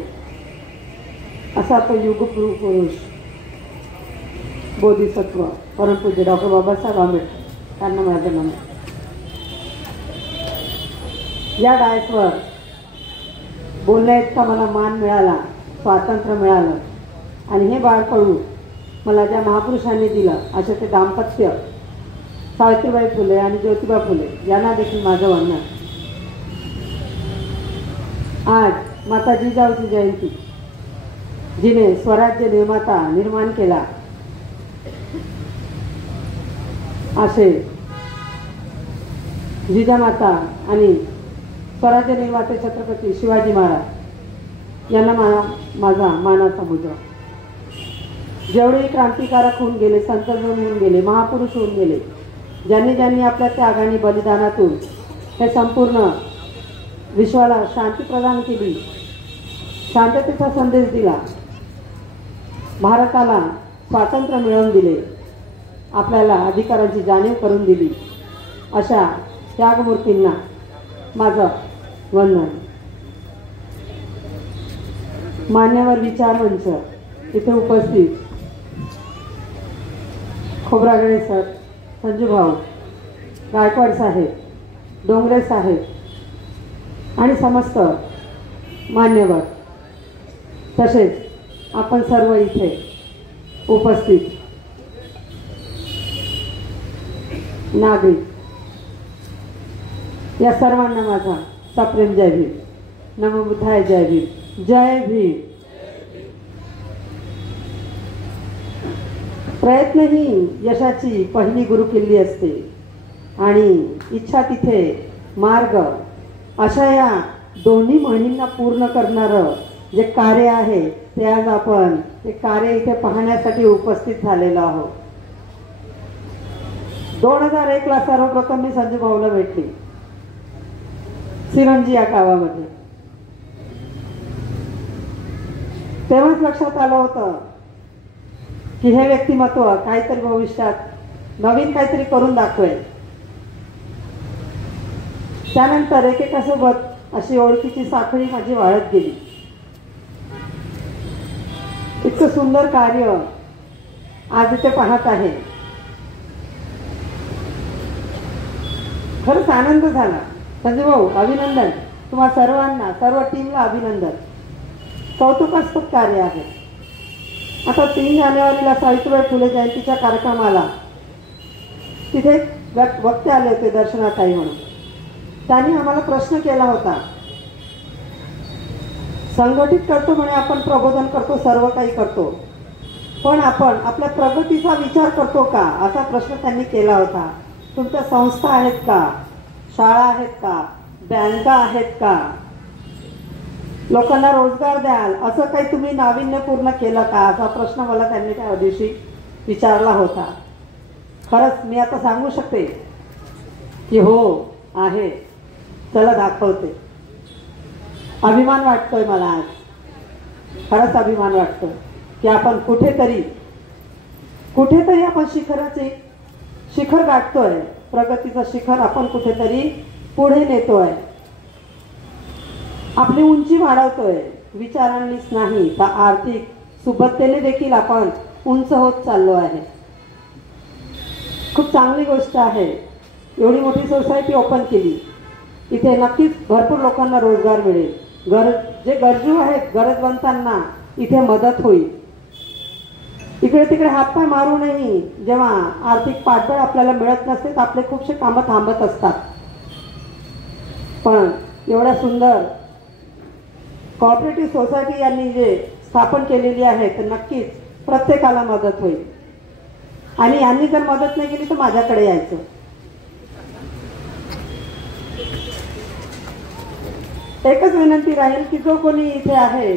असा तो युगपुरुष बोधिसत्व परमपूज्य डॉक्टर बाबासाहेब आंबेडकर यांना माझं नमन. या डायसवर बोलण्या इतका मला मान मिळाला, स्वातंत्र्य मिळालं आणि हे बाळकडू मला ज्या महापुरुषांनी दिलं असे ते दाम्पत्य सावित्रीबाई फुले आणि ज्योतिबा फुले यांना देखील माझं वंदन. आज माता जिजाऊची जयंती, जिने स्वराज्य निर्माता निर्माण केला असे जिजामाता आणि स्वराज्य निर्माते छत्रपती शिवाजी महाराज यांना माझा मानाचा मुजरा. जेवढे क्रांतिकारक होऊन गेले, संत होऊन गेले, महापुरुष होऊन गेले, ज्यांनी ज्यांनी आपल्या त्यागाने बलिदानातून हे संपूर्ण विश्वाला शांती प्रदान केली, शांततेचा संदेश दिला, भारताला स्वातंत्र्य मिळवून दिले, आपल्याला अधिकारांची जाणीव करून दिली, अशा त्यागमूर्तींना माझं वंदन. मान्यवर विचार मंच इथे उपस्थित खोब्रागडे सर, संजू भाऊ, गायकवाड साहेब, डोंगरे साहेब आणि समस्त मान्यवर, तसेच आपण सर्व इथे उपस्थित नागरिक, या सर्वांना माझा सप्रेम जय भीम. नमो बुद्धाय जय भीम. जय भीम. प्रयत्न ही यशाची पहिली गुरुकिल्ली असते आणि इच्छा तिथे मार्ग, अशा या दोन्ही म्हणींना पूर्ण करणारं जे कार्य आहे ते आज आपण ते कार्य इथे पाहण्यासाठी उपस्थित झालेलो आहोत. 2001ला सर्वप्रथम मी संजू भाऊला भेटली सिरंजी या गावामध्ये. तेव्हाच लक्षात आलं होतं की हे व्यक्तिमत्व काहीतरी भविष्यात नवीन काहीतरी करून दाखवेल. त्यानंतर एकेकासोबत अशी ओळखीची साखळी माझी वाढत गेली. इतकं सुंदर कार्य आज इथे पाहत आहे. खरंच आनंद झाला. संजय भाऊ अभिनंदन, तुम्हा सर्वांना, सर्व टीमला अभिनंदन. कौतुकास्पद कार्य आहे. आता 3 जानेवारीला सावित्रीबाई फुले जयंतीच्या कार्यक्रमाला तिथे वक्ते आले होते दर्शनाताई म्हणून. त्यांनी आम्हाला प्रश्न केला होता, संघटित करतो म्हणे आपण, प्रबोधन करतो, सर्व काही करतो, पण आपण आपल्या प्रगतीचा विचार करतो का, असा प्रश्न त्यांनी केला होता. तुमच्या संस्था आहेत का, शाळा आहेत का, बँका आहेत का, लोकांना रोजगार द्याल असं काही तुम्ही नाविन्यपूर्ण केलं का, असा प्रश्न मला त्यांनी त्या दिवशी विचारला होता. खरंच मी आता सांगू शकते की हो आहे. चला दाखवते. अभिमान वाटतोय मला आज, खरंच अभिमान वाटतो की आपण कुठेतरी आपण शिखर गाठतोय, प्रगतीचं शिखर आपण कुठेतरी पुढे नेतोय, आपली उंची वाढवतोय. विचारांनीच नाही तर आर्थिक सुबत्तेने देखील आपण उंच होत चाललो आहे. खूप चांगली गोष्ट आहे. एवढी मोठी सोसायटी ओपन केली, इथे नक्कीच भरपूर लोकांना रोजगार मिळेल. जे गरजू आहेत, गरजवंतांना इथे मदत होईल. इकडे तिकडे हातपाय मारूनही जेव्हा आर्थिक पाठबळ आपल्याला मिळत नसते तर आपले खूपसे कामं थांबत असतात. पण एवढ्या सुंदर कोऑपरेटिव्ह सोसायटी यांनी जे स्थापन केलेली आहे तर नक्कीच प्रत्येकाला मदत होईल. आणि यांनी जर मदत नाही केली तर माझ्याकडे यायचं. एकच विनंती राहील की जो कोणी इथे आहे,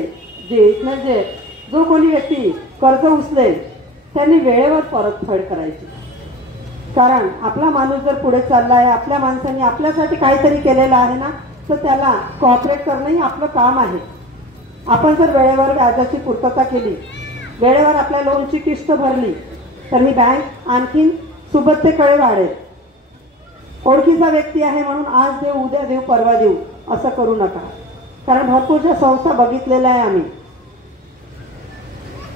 जो कोणी व्यक्ती कर्ज उचलेल त्यांनी वेळेवर परतफेड करायची. कारण आपला माणूस जर पुढे चालला आहे, आपल्या माणसांनी आपल्यासाठी काहीतरी केलेलं आहे ना, तर त्याला कोऑपरेट करणंही आपलं काम आहे. आपण जर वेळेवर व्याजाची पूर्तता केली, वेळेवर आपल्या लोनची किस्त भरली तर ही बँक आणखीन सुबत्तेकडे वाढेल. ओळखीचा व्यक्ती आहे म्हणून आज देऊ, उद्या देऊ, परवा देऊ असं करू नका. कारण भरपूरशा संस्था बघितलेल्या आहे आम्ही,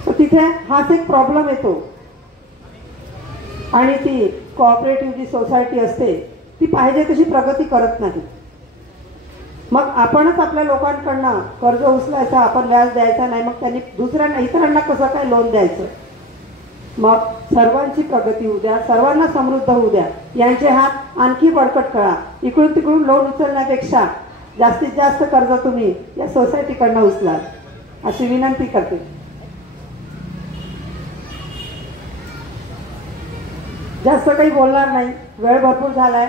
तर तिथे हाच एक प्रॉब्लेम येतो आणि ती कोऑपरेटिव्ह जी सोसायटी असते ती पाहिजे तशी प्रगती करत नाही. मग आपणच आपल्या लोकांकडनं कर्ज उचलायचं, आपण व्याज द्यायचं नाही, मग त्यांनी दुसऱ्यांना इतरांना कसं काय लोन द्यायचं. मग सर्वांची प्रगती होऊ द्या, सर्वांना समृद्ध होऊ द्या, यांचे हात आणखी बळकट करा. इकडून तिकडून लोन उचलण्यापेक्षा जास्तीत जास्त कर्ज तुम्ही या सोसायटीकडनं उचला अशी विनंती करते. जास्त काही बोलणार नाही, वेळ भरपूर झालाय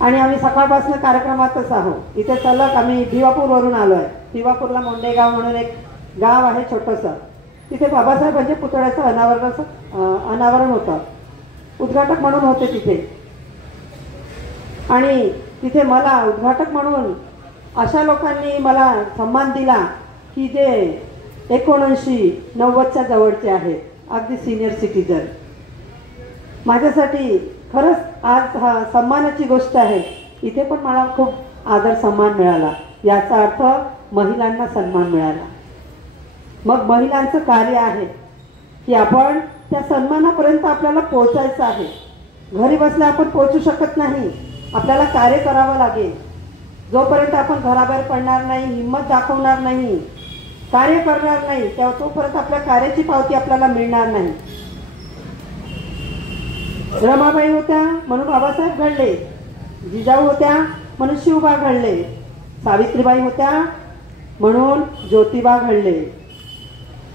आणि आम्ही सकाळपासून कार्यक्रमातच आहोत. इथे सलग आम्ही भिवापूरवरून आलोय. भिवापूरला मोंडेगाव म्हणून एक गाव आहे छोटंसं, तिथे बाबासाहेबांच्या पुतळ्याचं अनावरण होतं, उद्घाटक म्हणून होते तिथे. आणि तिथे मला उद्घाटक म्हणून अशा लोकांनी मला सन्मान दिला की जे 79-90च्या जवळचे आहेत, अगदी सिनियर सिटीजन. माझ्यासाठी खरंच आज हा सन्मानाची गोष्ट आहे. इथे पण मला खूप आदर सन्मान मिळाला, याचा अर्थ महिलांना सन्मान मिळाला. मग महिलांचं कार्य आहे की आपण त्या सन्मानापर्यंत आपल्याला पोहोचायचं आहे. घरी बसल्या आपण पोहोचू शकत नाही, आपल्याला कार्य करावं लागेल. जोपर्यंत आपण घराबाहेर पडणार नाही, हिंमत दाखवणार नाही, कार्य करणार नाही, तेव्हा तोपर्यंत आपल्या कार्याची पावती आपल्याला मिळणार नाही. रमाबाई होत्या म्हणून बाबासाहेब घडले, जिजाऊ होत्या म्हणून शिवबा घडले, सावित्रीबाई होत्या म्हणून ज्योतिबा घडले.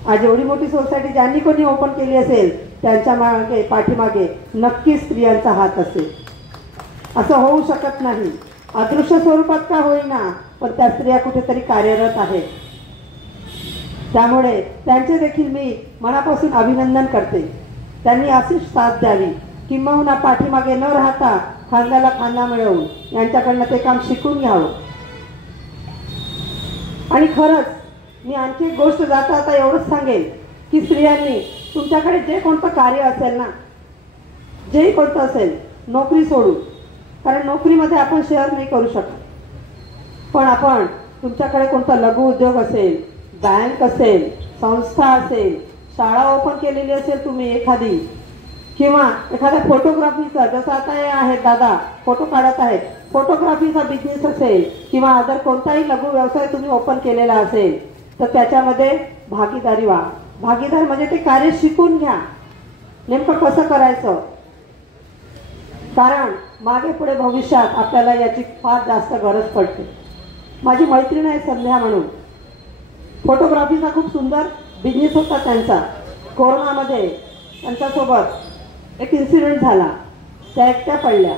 आज एवढी मोठी सोसायटी ज्यांनी कोणी ओपन केली असेल त्यांच्या मागे पाठीमागे नक्कीच स्त्रियांचा हात असेल. असं होऊ शकत नाही, अदृश्य स्वरूपात का होईना, पण त्या स्त्रिया कुठेतरी कार्यरत आहेत. त्यामुळे त्यांचे देखील मी मनापासून अभिनंदन करते. त्यांनी अशीच साथ द्यावी, किंबहुना पाठीमागे न राहता खांद्याला खांदा मिळवून यांच्याकडनं ते काम शिकून घ्यावं. आणि खरंच मी आणखी एक गोष्ट जाता आता एवढंच सांगेन की स्त्रियांनी तुमच्याकडे जे कोणतं कार्य असेल ना, जेही कोणतं असेल, नोकरी सोडू, कारण नोकरीमध्ये आपण शेअर नाही करू शकत, पण आपण तुमच्याकडे कोणता लघु उद्योग असेल, बँक असेल, संस्था असेल, शाळा ओपन केलेली असेल तुम्ही एखादी, किंवा एखाद्या फोटोग्राफीचा, जसं आता हे आहेत दादा फोटो काढत आहेत, फोटोग्राफीचा बिझनेस असेल किंवा अदर कोणताही लघु व्यवसाय तुम्ही ओपन केलेला असेल तर त्याच्यामध्ये भागीदारी व्हा. भागीदार म्हणजे ते कार्य शिकून घ्या, नेमकं कसं करायचं, कारण मागे पुढे भविष्यात आपल्याला याची फार जास्त गरज पडते. माझी मैत्रीण आहे संध्या म्हणून, फोटोग्राफीचा खूप सुंदर बिझनेस होता त्यांचा. कोरोनामध्ये त्यांच्यासोबत एक इन्सिडेंट झाला, त्या एकट्या पडल्या,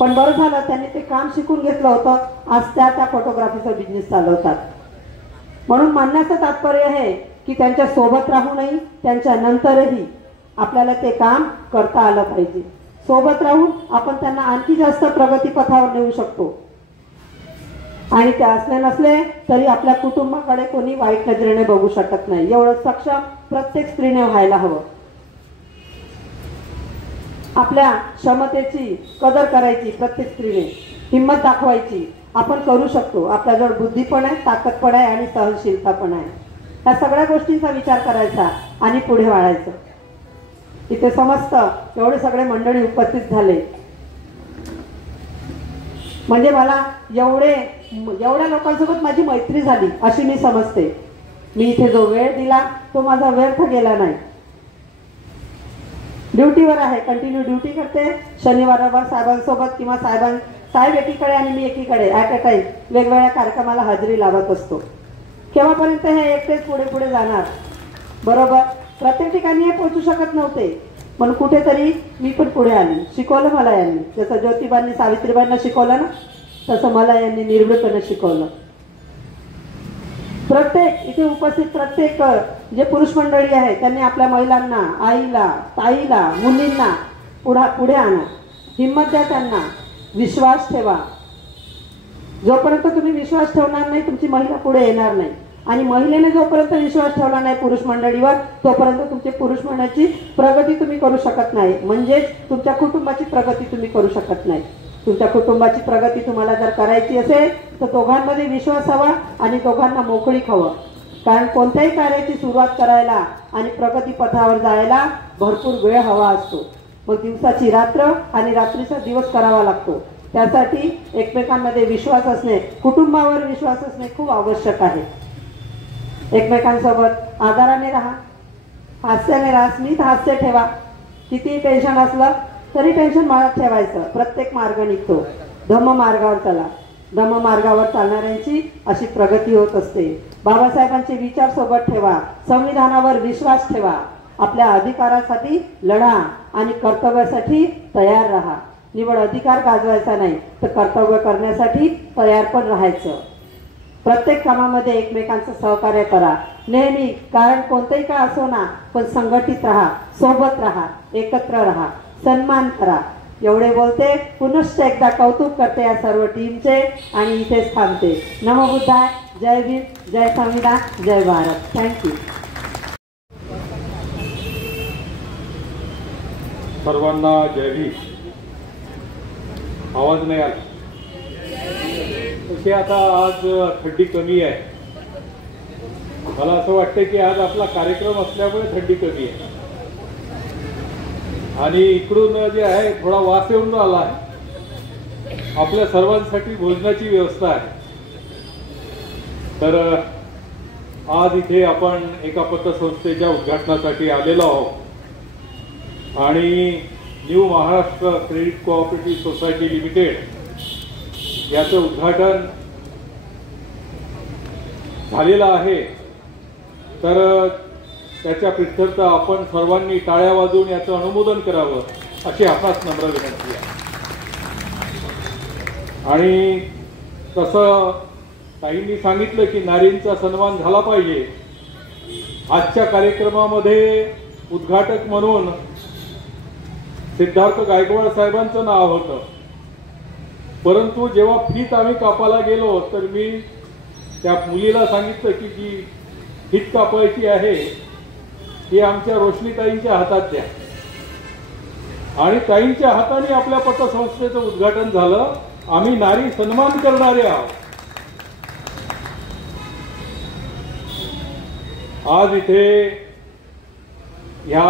पण बरं झालं त्यांनी ते काम शिकून घेतलं होतं. आज त्या फोटोग्राफीचा बिझनेस चालवतात. म्हणून म्हणण्याचं तात्पर्य आहे की त्यांच्या सोबत राहूनही त्यांच्या नंतरही आपल्याला ते काम करता आलं पाहिजे. सोबत राहून आपण त्यांना आणखी जास्त प्रगतीपथावर नेऊ शकतो. आणि ते असले नसले तरी आपल्या कुटुंबाकडे कोणी वाईट नजरेने बघू शकत नाही. एवढं सक्षम प्रत्येक स्त्रीने व्हायला हवं. आपल्या क्षमतेची कदर करायची, प्रत्येक स्त्रीने हिंमत दाखवायची. आपण करू शकतो, आपल्याजवळ बुद्धी पण आहे, ताकद पण आहे आणि सहनशीलता पण आहे. ह्या सगळ्या गोष्टींचा विचार करायचा आणि पुढे वाढायचं. इथे समस्त एवढे सगळे मंडळी उपस्थित झाले म्हणजे मला एवढ्या लोकांसोबत माझी मैत्री झाली अशी मी समजते. मी इथे जो वेळ दिला तो माझा व्यर्थ गेला नाही. ड्युटीवर आहे, कंटिन्यू ड्युटी करते. शनिवार रविवार साहेबांसोबत किंवा साहेब एकीकडे आणि मी एकीकडे ॲट अ टाइम वेगवेगळ्या कार्यक्रमाला हजेरी लावत असतो. केव्हापर्यंत हे एकटेच पुढे पुढे जाणार, बरोबर. प्रत्येक ठिकाणी हे पोहोचू शकत नव्हते, पण कुठेतरी मी पण पुढे आली. शिकवलं मला यांनी, जसं ज्योतिबांनी सावित्रीबाईंना शिकवलं ना, तसं मला यांनी निर्भीडपणे शिकवलं. प्रत्येक इथे उपस्थित प्रत्येक जे पुरुष मंडळी आहे त्यांनी आपल्या महिलांना, आईला, ताईला, मुलींना पुढे आणा. हिंमत द्या त्यांना, विश्वास ठेवा. जोपर्यंत तुम्ही विश्वास ठेवणार नाही तुमची महिला पुढे येणार नाही. आणि महिलेने जोपर्यंत विश्वास ठेवला नाही पुरुष मंडळीवर तोपर्यंत तुमचे पुरुष मंडळाची प्रगती तुम्ही करू शकत नाही. म्हणजेच तुमच्या कुटुंबाची प्रगती तुम्ही करू शकत नाही. तुमच्या कुटुंबाची प्रगती तुम्हाला जर करायची असेल तर दोघांमध्ये विश्वास हवा आणि दोघांना मोकळीक हवं. कारण कोणत्याही कार्याची सुरुवात करायला आणि प्रगती पथावर जायला भरपूर वेळ हवा असतो. मग दिवसाची रात्र आणि रात्रीचा दिवस करावा लागतो. त्यासाठी एकमेकांमध्ये विश्वास असणे, कुटुंबावर विश्वास असणे खूप आवश्यक आहे. एकमेकांसोबत आदराने राहा, हास्याने राहा, स्मित हास्य ठेवा. किती टेन्शन असलं तरी टेन्शन मनात ठेवायचं. प्रत्येक मार्ग निघतो. धम्म मार्गावर चला. धम्म मार्गावर चालणाऱ्यांची अशी प्रगती होत असते. बाबासाहेबांचे विचार सोबत ठेवा. संविधानावर विश्वास ठेवा. आपल्या अधिकारासाठी लढा आणि कर्तव्यासाठी तयार राहा. निवड अधिकार गाजवायचा नाही तर कर्तव्य करण्यासाठी तयार पण राहायचं. प्रत्येक कामामध्ये एकमेकांचं सहकार्य करा नेहमी. कारण कोणतेही का असो ना, पण संघटित राहा, सोबत राहा, एकत्र राहा, सन्मान करा. एवढे बोलते. पुनश्च एकदा कौतुक करते या सर्व टीमचे आणि इथेच थांबते. नमो बुद्धाय. जय भीम, जय संविधान, जय भारत. थँक्यू. सर्वांना जय भीम. आवाज नाही आला तसे. आता आज थंडी कमी आहे. मला असं वाटतं की आज आपला कार्यक्रम असल्यामुळे थंडी कमी आहे. आणि इकडून जे आहे थोडा वास येऊन आला आहे. आपल्या सर्वांसाठी भोजनाची व्यवस्था आहे. तर आज इथे आपण एका पतसंस्थेच्या उद्घाटनासाठी आलेलो आहोत आणि new Maharashtra credit cooperative society limited याचं उद्घाटन झालेलं आहे. तर त्याच्या प्रित्यर्थ आपण सर्वांनी टाळ्या वाजवून याचं अनुमोदन करावं अशी आपणास नम्र विनंती आहे. आणि तसं ताईंनी सांगितलं की नारींचा सन्मान झाला पाहिजे. आजच्या कार्यक्रमामध्ये उद्घाटक म्हणून सिद्धार्थ गायकवाड साहेबांचं नाव होतं. परंतु जेव्हा फीत आम्ही कापायला गेलो तर मी त्या मुलीला सांगितलं की जी फीत कापायची आहे ती आमच्या रोशनीताईंच्या हातात द्या. आणि ताईंच्या हाताने आपल्या पतसंस्थेचं उद्घाटन झालं. आम्ही नारी सन्मान करणारे आहोत. आज इथे ह्या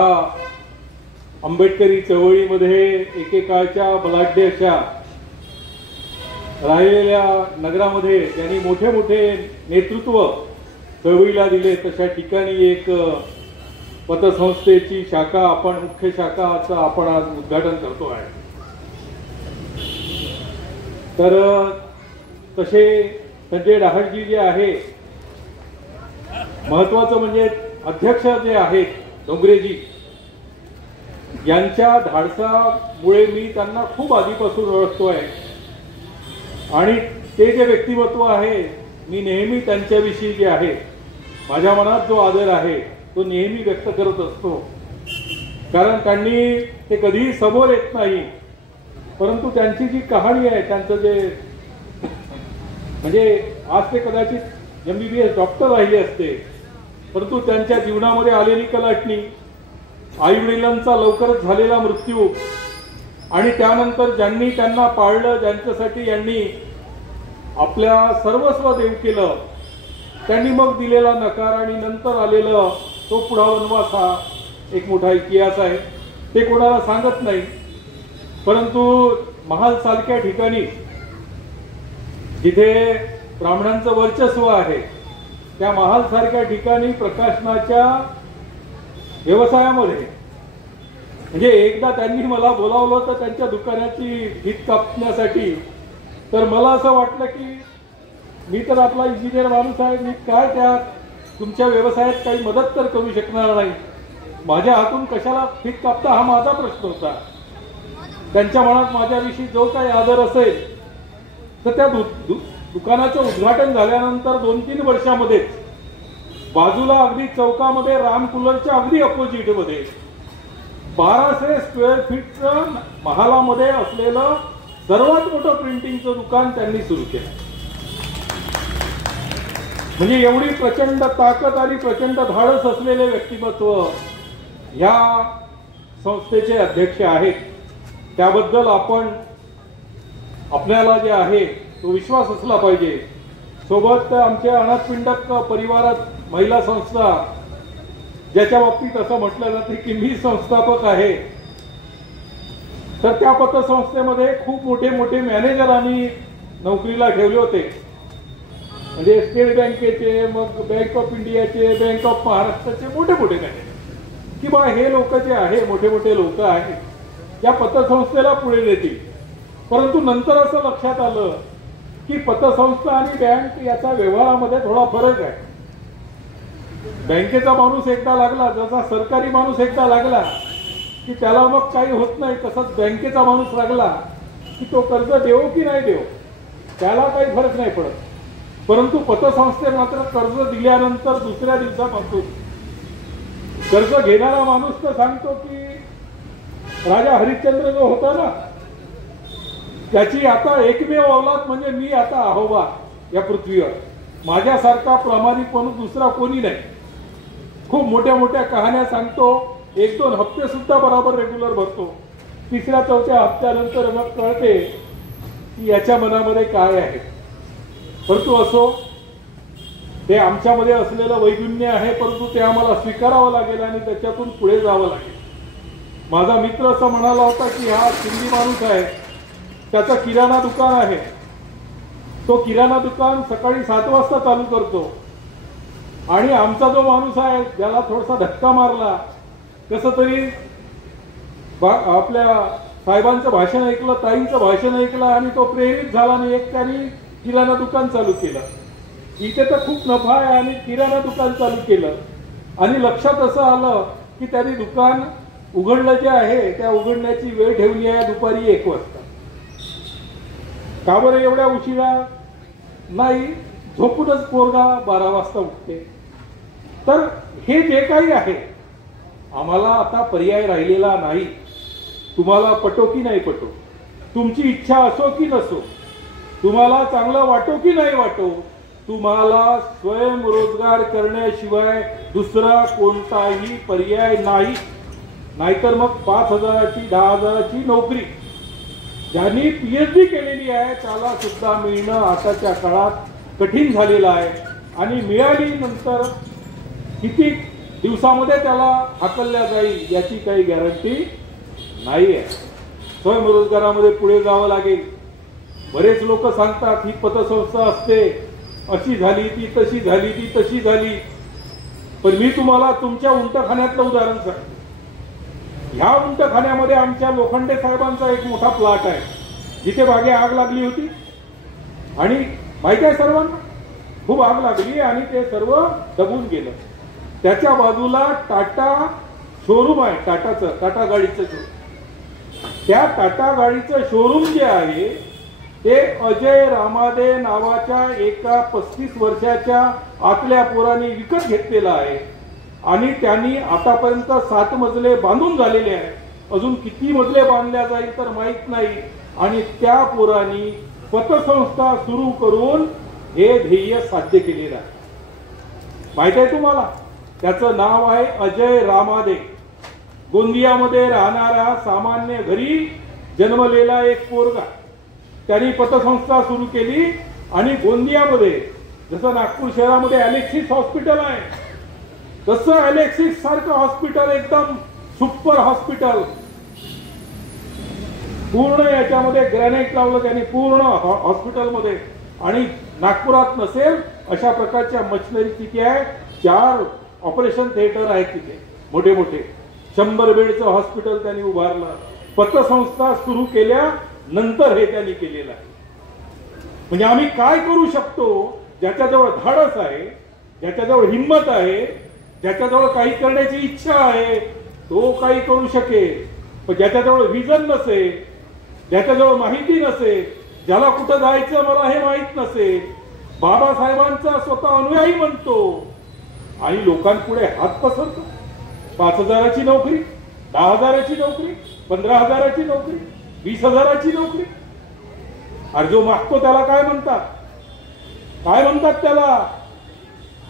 आंबेडकरी चळवळीमध्ये एकेकाळच्या बलाढ्य अशा राहिलेल्या नगरामध्ये त्यांनी मोठे मोठे नेतृत्व चळवळीला दिले. तशा ठिकाणी एक पतसंस्थेची शाखा आपण मुख्य शाखाचं आपण आज उद्घाटन करतो आहे. तर तसे संजय डहाळजी जे आहे, महत्वाचं म्हणजे अध्यक्ष जे आहेत डोंगरेजी, यांच्या धाडसामुळे मी त्यांना खूप आधीपासून ओळखतोय. आणि ते जे व्यक्तिमत्व आहे, मी नेहमी त्यांच्याविषयी जे आहे माझ्या मनात जो आदर आहे तो नेहमी व्यक्त करत असतो. कारण त्यांनी ते कधीही समोर येत नाही, परंतु त्यांची जी कहाणी आहे, त्यांचं जे म्हणजे आज ते कदाचित MBBS डॉक्टर राहिले असते, परंतु त्यांच्या जीवनामध्ये आलेली कलाटणी, आई वडिलांचा लवकरच झालेला मृत्यू आणि त्यानंतर ज्यांनी त्यांना पाळलं, ज्यांच्यासाठी यांनी आपल्या सर्वस्व देव केलं, त्यांनी मग दिलेला नकार आणि नंतर आलेलं तो पुढा वनवास हा एक मोठा इतिहास आहे. ते कोणाला सांगत नाही. परंतु महाल सारख्या ठिकाणी जिथे ब्राह्मणांचं वर्चस्व आहे, त्या महाल सारख्या ठिकाणी प्रकाशनाच्या व्यवसायामध्ये म्हणजे एकदा त्यांनी मला बोलावलं तर त्यांच्या दुकानाची भीत कापण्यासाठी. तर मला असं वाटलं की मी तर आपला इंजिनियर माणूस आहे, मी काय त्या तुमच्या व्यवसायात काही मदत तर करू शकणार नाही. माझ्या हातून कशाला भीत कापता हा माझा प्रश्न होता. त्यांच्या मनात माझ्याविषयी जो काही आदर असेल तर त्या दुकानाचं उद्घाटन झाल्यानंतर 2-3 वर्षामध्येच बाजूला अगदी चौकामध्ये राम कूलरच्या अगदी अपोजिट मध्ये 1200 स्क्वेअर फीटचं महालामध्ये असलेलं सर्वात मोठं प्रिंटिंगचं दुकान त्यांनी सुरू केलं. म्हणजे एवढी प्रचंड ताकद आणि प्रचंड धाडस असलेले व्यक्तिमत्व ह्या संस्थेचे अध्यक्ष आहेत. त्याबद्दल आपल्याला जे आहे तो विश्वास असला पाहिजे. सोबत आमच्या अनाथपिंडक परिवारात महिला संस्था ज्याच्या बाबतीत असं म्हटलं जाते की मी संस्थापक आहे, तर त्या पतसंस्थेमध्ये खूप मोठे मोठे मॅनेजर आम्ही नोकरीला ठेवले होते. म्हणजे स्टेट बँकेचे, मग बँक ऑफ इंडियाचे, बँक ऑफ महाराष्ट्राचे मोठे मोठे मॅनेजर, की बा हे लोक जे आहे मोठे मोठे लोक आहेत या पतसंस्थेला पुढे नेतील. परंतु नंतर असं लक्षात आलं की पतसंस्था आणि बँक याचा व्यवहारामध्ये थोडा फरक आहे. बँकेचा माणूस एकदा लागला, जसा सरकारी माणूस एकदा लागला की त्याला मग काही होत नाही, तसंच बँकेचा माणूस लागला की तो कर्ज देवो की नाही देवो त्याला काही फरक नाही पडत. परंतु पतसंस्थेत मात्र कर्ज दिल्यानंतर दुसऱ्या दिवसापासून कर्ज घेणारा माणूस तर सांगतो की राजा हरिश्चंद्र जो होता ना त्याची आता एकमेव औलाद म्हणजे मी आता आहोबा या पृथ्वीवर, माझ्यासारखा प्रामाणिक माणूस दुसरा कोणी नाही. खूप मोठ्या मोठ्या कहाण्या सांगतो, 1-2 हप्ते सुद्धा बरोबर रेग्युलर भरतो. 3-4 हप्त्यानंतर मग कळते की याच्या मनामध्ये काय आहे. परंतु असो, ते आमच्यामध्ये असलेलं वैदुन्य आहे, परंतु ते आम्हाला स्वीकारावं लागेल आणि त्याच्यातून पुढे जावं लागेल. माझा मित्र असं म्हणाला होता की हा सिंधी माणूस आहे, त्याचं किराणा दुकान आहे, तो किराणा दुकान सकाळी 7 वाजता चालू करतो आणि आमचा जो माणूस आहे ज्याला थोडासा धक्का मारला, कसं तरी आपल्या साहेबांचं भाषण ऐकलं, ताईंचं भाषण ऐकलं आणि तो प्रेरित झाला आणि एक त्यांनी किराणा दुकान चालू केलं. इथे तर खूप नफा आहे आणि किराणा दुकान चालू केलं आणि लक्षात असं आलं की त्यांनी दुकान उघडलं जे आहे त्या उघडण्याची वेळ ठेवली आहे दुपारी 1 वाजता. का बरं एवढ्या उशिरा? नाही, झोपूनच पोरगा 12 वाजता उठते. तर हे जे काही आहे आम्हाला आता पर्याय राहिलेला नाही. तुम्हाला पटो की नाही पटो, तुमची इच्छा असो की नसो, तुम्हाला चांगलं वाटो की नाही वाटो, तुम्हाला स्वयंरोजगार करण्याशिवाय दुसरा कोणताही पर्याय नाही. नाहीतर मग 5,000ची 10,000ची नोकरी ज्यांनी PhD केलेली आहे त्याला सुद्धा मिळणं आताच्या काळात कठीण झालेलं आहे आणि मिळाली नंतर किती दिवसामध्ये त्याला हाकलल्या जाईल याची काही गॅरंटी नाही आहे. स्वयंरोजगारामध्ये पुढे जावं लागेल. बरेच लोक सांगतात ही पतसंस्था असते, अशी झाली ती तशी झाली ती तशी झाली. पण मी तुम्हाला तुमच्या उंटखान्यातलं उदाहरण सांगतो. ह्या उंटखान्यामध्ये आमच्या लोखंडे साहेबांचा एक मोठा प्लॉट आहे जिथे मागे आग लागली होती आणि माहिती आहे सर्वांना, खूप आग लागली आणि ते सर्व दबून गेलं. त्याच्या बाजूला टाटा शोरूम आहे, टाटा गाडीचं शोरूम. त्या टाटा गाडीचं शोरूम जे आहे ते अजय रामादे नावाच्या एका 35 वर्षाच्या आतल्या पोराने विकत घेतलेलं आहे आणि त्यांनी आतापर्यंत 7 मजले बांधून झालेले आहेत. अजून किती मजले बांधल्या जाईल तर माहित नाही. आणि त्या पोरांनी पतसंस्था सुरू करून हे ध्येय साध्य केलेलं आहे. माहित आहे तुम्हाला, त्याचं नाव आहे अजय रामादे. गोंदियामध्ये राहणारा सामान्य घरी जन्मलेला एक पोरगा. त्यांनी पतसंस्था सुरू केली आणि गोंदियामध्ये जसं नागपूर शहरामध्ये अलेक्सिस हॉस्पिटल आहे तसं अलेक्सिस सारखं हॉस्पिटल, एकदम सुपर हॉस्पिटल, पूर्ण याच्यामध्ये ग्रॅनाइट लावलं त्यांनी पूर्ण हॉस्पिटलमध्ये. आणि नागपुरात नसेल अशा प्रकारच्या मशिनरी तिथे आहे. 4 ऑपरेशन थिएटर आहेत तिथे मोठे मोठे. 100 बेडचं हॉस्पिटल त्यांनी उभारलं. पतसंस्था सुरू केल्या नंतर हे त्यांनी केलेलं आहे. म्हणजे आम्ही काय करू शकतो, ज्याच्याजवळ धाडस आहे, ज्याच्याजवळ हिंमत आहे, ज्याच्याजवळ काही करण्याची इच्छा आहे तो काही करू शकेल. पण ज्याच्याजवळ विजन नसेल, ज्याच्याजवळ माहिती नसेल, ज्याला कुठं जायचं मला हे माहित नसेल, बाबासाहेबांचा स्वतः अनुयायी म्हणतो आणि लोकांपुढे हात पसरतो. 5,000ची नोकरी, 10,000ची नोकरी, 15,000ची नोकरी, 20,000ची नोकरी. अरे जो मागतो त्याला काय म्हणतात? काय म्हणतात त्याला?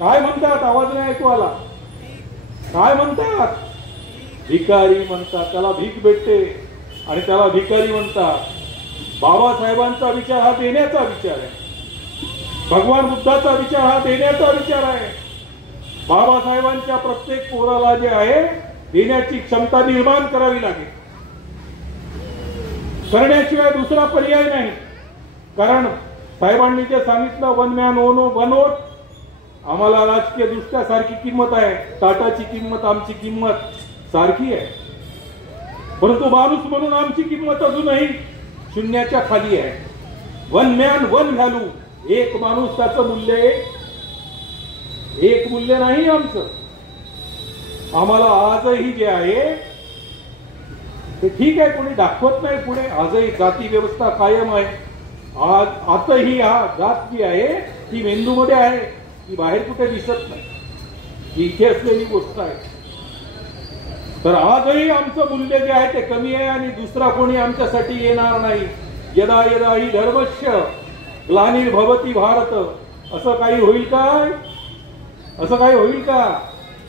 काय म्हणतात? आवाज नाही ऐकू आला. काय म्हणतात? भिकारी म्हणतात. त्याला भीक भेटते आणि त्याला भिकारी म्हणतात. बाबासाहेबांचा विचार हा देण्याचा विचार आहे. भगवान बुद्धाचा विचार हा देण्याचा विचार आहे. बाबासाहेबांच्या प्रत्येक पोराला जे आहे देण्याची क्षमता निर्माण करावी लागेल, करण्याशिवाय दुसरा पर्याय नाही. कारण साहेबांनी जे सांगितलं वन मॅन वन वोट, आम्हाला राजकीय दृष्ट्या सारखी किंमत आहे. टाटाची किंमत आमची किंमत सारखी आहे, परंतु माणूस म्हणून आमची किंमत अजूनही शून्याच्या खाली आहे. वन मॅन वन व्हॅल्यू, एक माणूस त्याचं मूल्य एक मूल्य नाही आमचं. आम्हाला आजही जे आहे ते ठीक आहे, कोणी दाखवत नाही पुढे, आजही जाती व्यवस्था कायम आहे. आताही हा जात जी आहे ती मेंदूमध्ये आहे, ती बाहेर कुठे दिसत नाही, ही इथे असलेली गोष्ट आहे. तर आजही आमचं मूल्य जे आहे ते कमी आहे आणि दुसरा कोणी आमच्यासाठी येणार नाही. यदा यदा ही धर्मस्य ग्लानिर्भवती भारत, असं काही होईल काय? असं काही होईल का?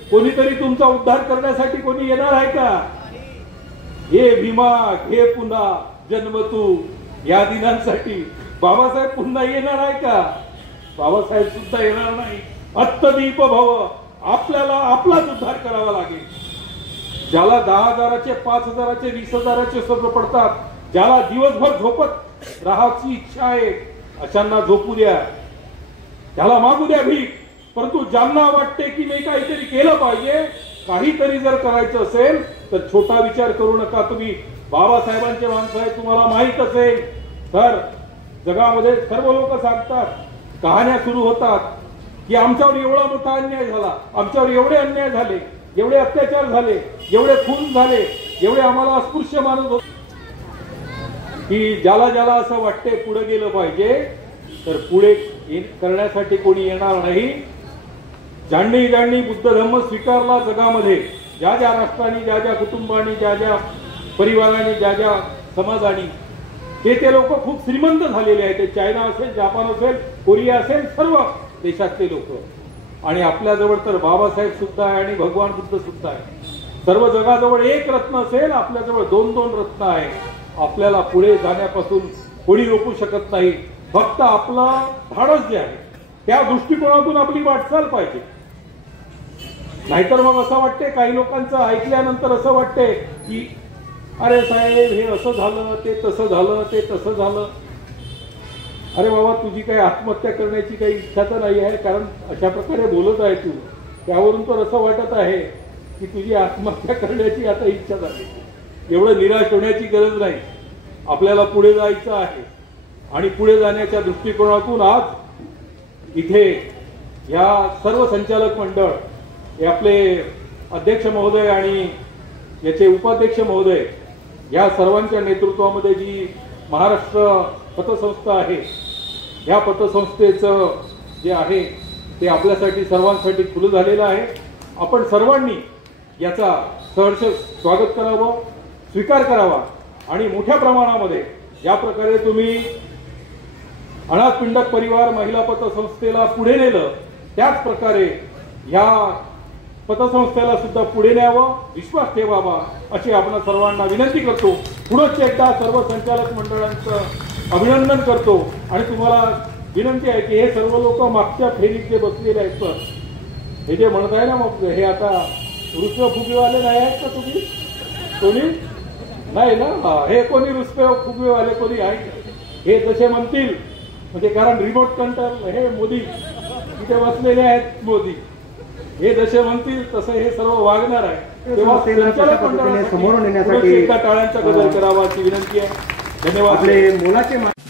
कोणीतरी तुमचा उद्धार करण्यासाठी कोणी येणार आहे का? हे भीमा घे पुन्हा जन्म तू, या दिनांसाठी बाबासाहेब पुन्हा येणार आहे का? बाबासाहेब सुद्धा येणार नाही. अत्तदीप भव, आपल्याला आपलाच उद्धार करावा लागेल. ज्याला 10,000चे 5,000चे 20,000चे स्वप्न पडतात, ज्याला दिवसभर झोपत राहायची इच्छा आहे, अशांना झोपू द्या, त्याला मागू द्या भीक. परंतु ज्यांना वाटते की मी काहीतरी केलं पाहिजे, काहीतरी जर करायचं असेल तर छोटा विचार करू नका. तुम्ही बाबासाहेबांचे माणसं आहे, तुम्हाला माहित असेल. तर जगामध्ये सर्व लोक सांगतात, कहाण्या सुरू होतात की आमच्यावर एवढा मोठा अन्याय झाला, आमच्यावर एवढे अन्याय झाले, एवढे अत्याचार झाले, एवढे खून झाले, एवढे आम्हाला अस्पृश्य मानत होते. की ज्याला ज्याला असं वाटते पुढे गेलं पाहिजे, तर पुढे करण्यासाठी कोणी येणार नाही. ज्यांनी ज्यांनी बुद्ध धर्म स्वीकारला जगामध्ये, ज्या ज्या राष्ट्रांनी, ज्या ज्या कुटुंबांनी, ज्या ज्या परिवारांनी, ज्या ज्या समाजांनी, ते लोक खूप श्रीमंत झालेले आहेत. ते चायना असेल, जापान असेल, कोरिया असेल, सर्व देशातले लोक. आणि आपल्याजवळ तर बाबासाहेब सुद्धा आहे आणि भगवान बुद्ध सुद्धा आहे. सर्व जगाजवळ एक रत्न असेल, आपल्याजवळ 2-2 रत्न आहे. आपल्याला पुढे जाण्यापासून कोणी रोखू शकत नाही. फक्त आपला धाडस जे आहे त्या दृष्टिकोनातून आपली वाटचाल पाहिजे. नाहीतर मग असं वाटते, काही लोकांचं ऐकल्यानंतर असं वाटते की अरे साहेब हे असं झालं, ते तसं झालं, ते तसं झालं. अरे बाबा, तुझी काही आत्महत्या करण्याची काही इच्छा तर नाही आहे, कारण अशा प्रकारे बोलत आहे तू, त्यावरून तर असं वाटत आहे की तुझी आत्महत्या करण्याची आता इच्छा झाली. एवढं निराश होण्याची गरज नाही. आपल्याला पुढे जायचं आहे आणि पुढे जाण्याच्या दृष्टिकोनातून आज इथे या सर्व संचालक मंडळ, हे आपले अध्यक्ष महोदय आणि याचे उपाध्यक्ष महोदय, या सर्वांच्या नेतृत्वामध्ये जी महाराष्ट्र पतसंस्था आहे, या पतसंस्थेचं जे आहे ते आपल्यासाठी सर्वांसाठी खुलं झालेलं आहे. आपण सर्वांनी याचा सहर्ष स्वागत करावं, स्वीकार करावा आणि मोठ्या प्रमाणामध्ये ज्या प्रकारे तुम्ही अनाथ पिंडक परिवार महिला पतसंस्थेला पुढे नेलं, त्याच प्रकारे ह्या पतसंस्थेला सुद्धा पुढे न्यावं, विश्वास ठेवावा अशी आपण सर्वांना विनंती करतो. पुढंच एकदा सर्व संचालक मंडळांचं अभिनंदन करतो आणि तुम्हाला विनंती आहे की हे सर्व लोक मागच्या फेरीत जे बसलेले आहेत, तर हे जे म्हणत आहे ना, मग हे आता रुसवे फुगेवाले नाही आहेत का तुम्ही? कोणी नाही ना, हे कोणी रुसवे फुगेवाले कोणी आहे? हे जसे म्हणतील, म्हणजे कारण रिमोट कंट्रोल हे मोदी तिथे बसलेले आहेत, मोदी हे जसे म्हणतील तसं हे सर्व वागणार आहे. तेव्हा संचालक मंडळासाठी समोर नेण्यासाठी टाळ्यांचा गजर करावा अशी विनंती आहे. धन्यवाद.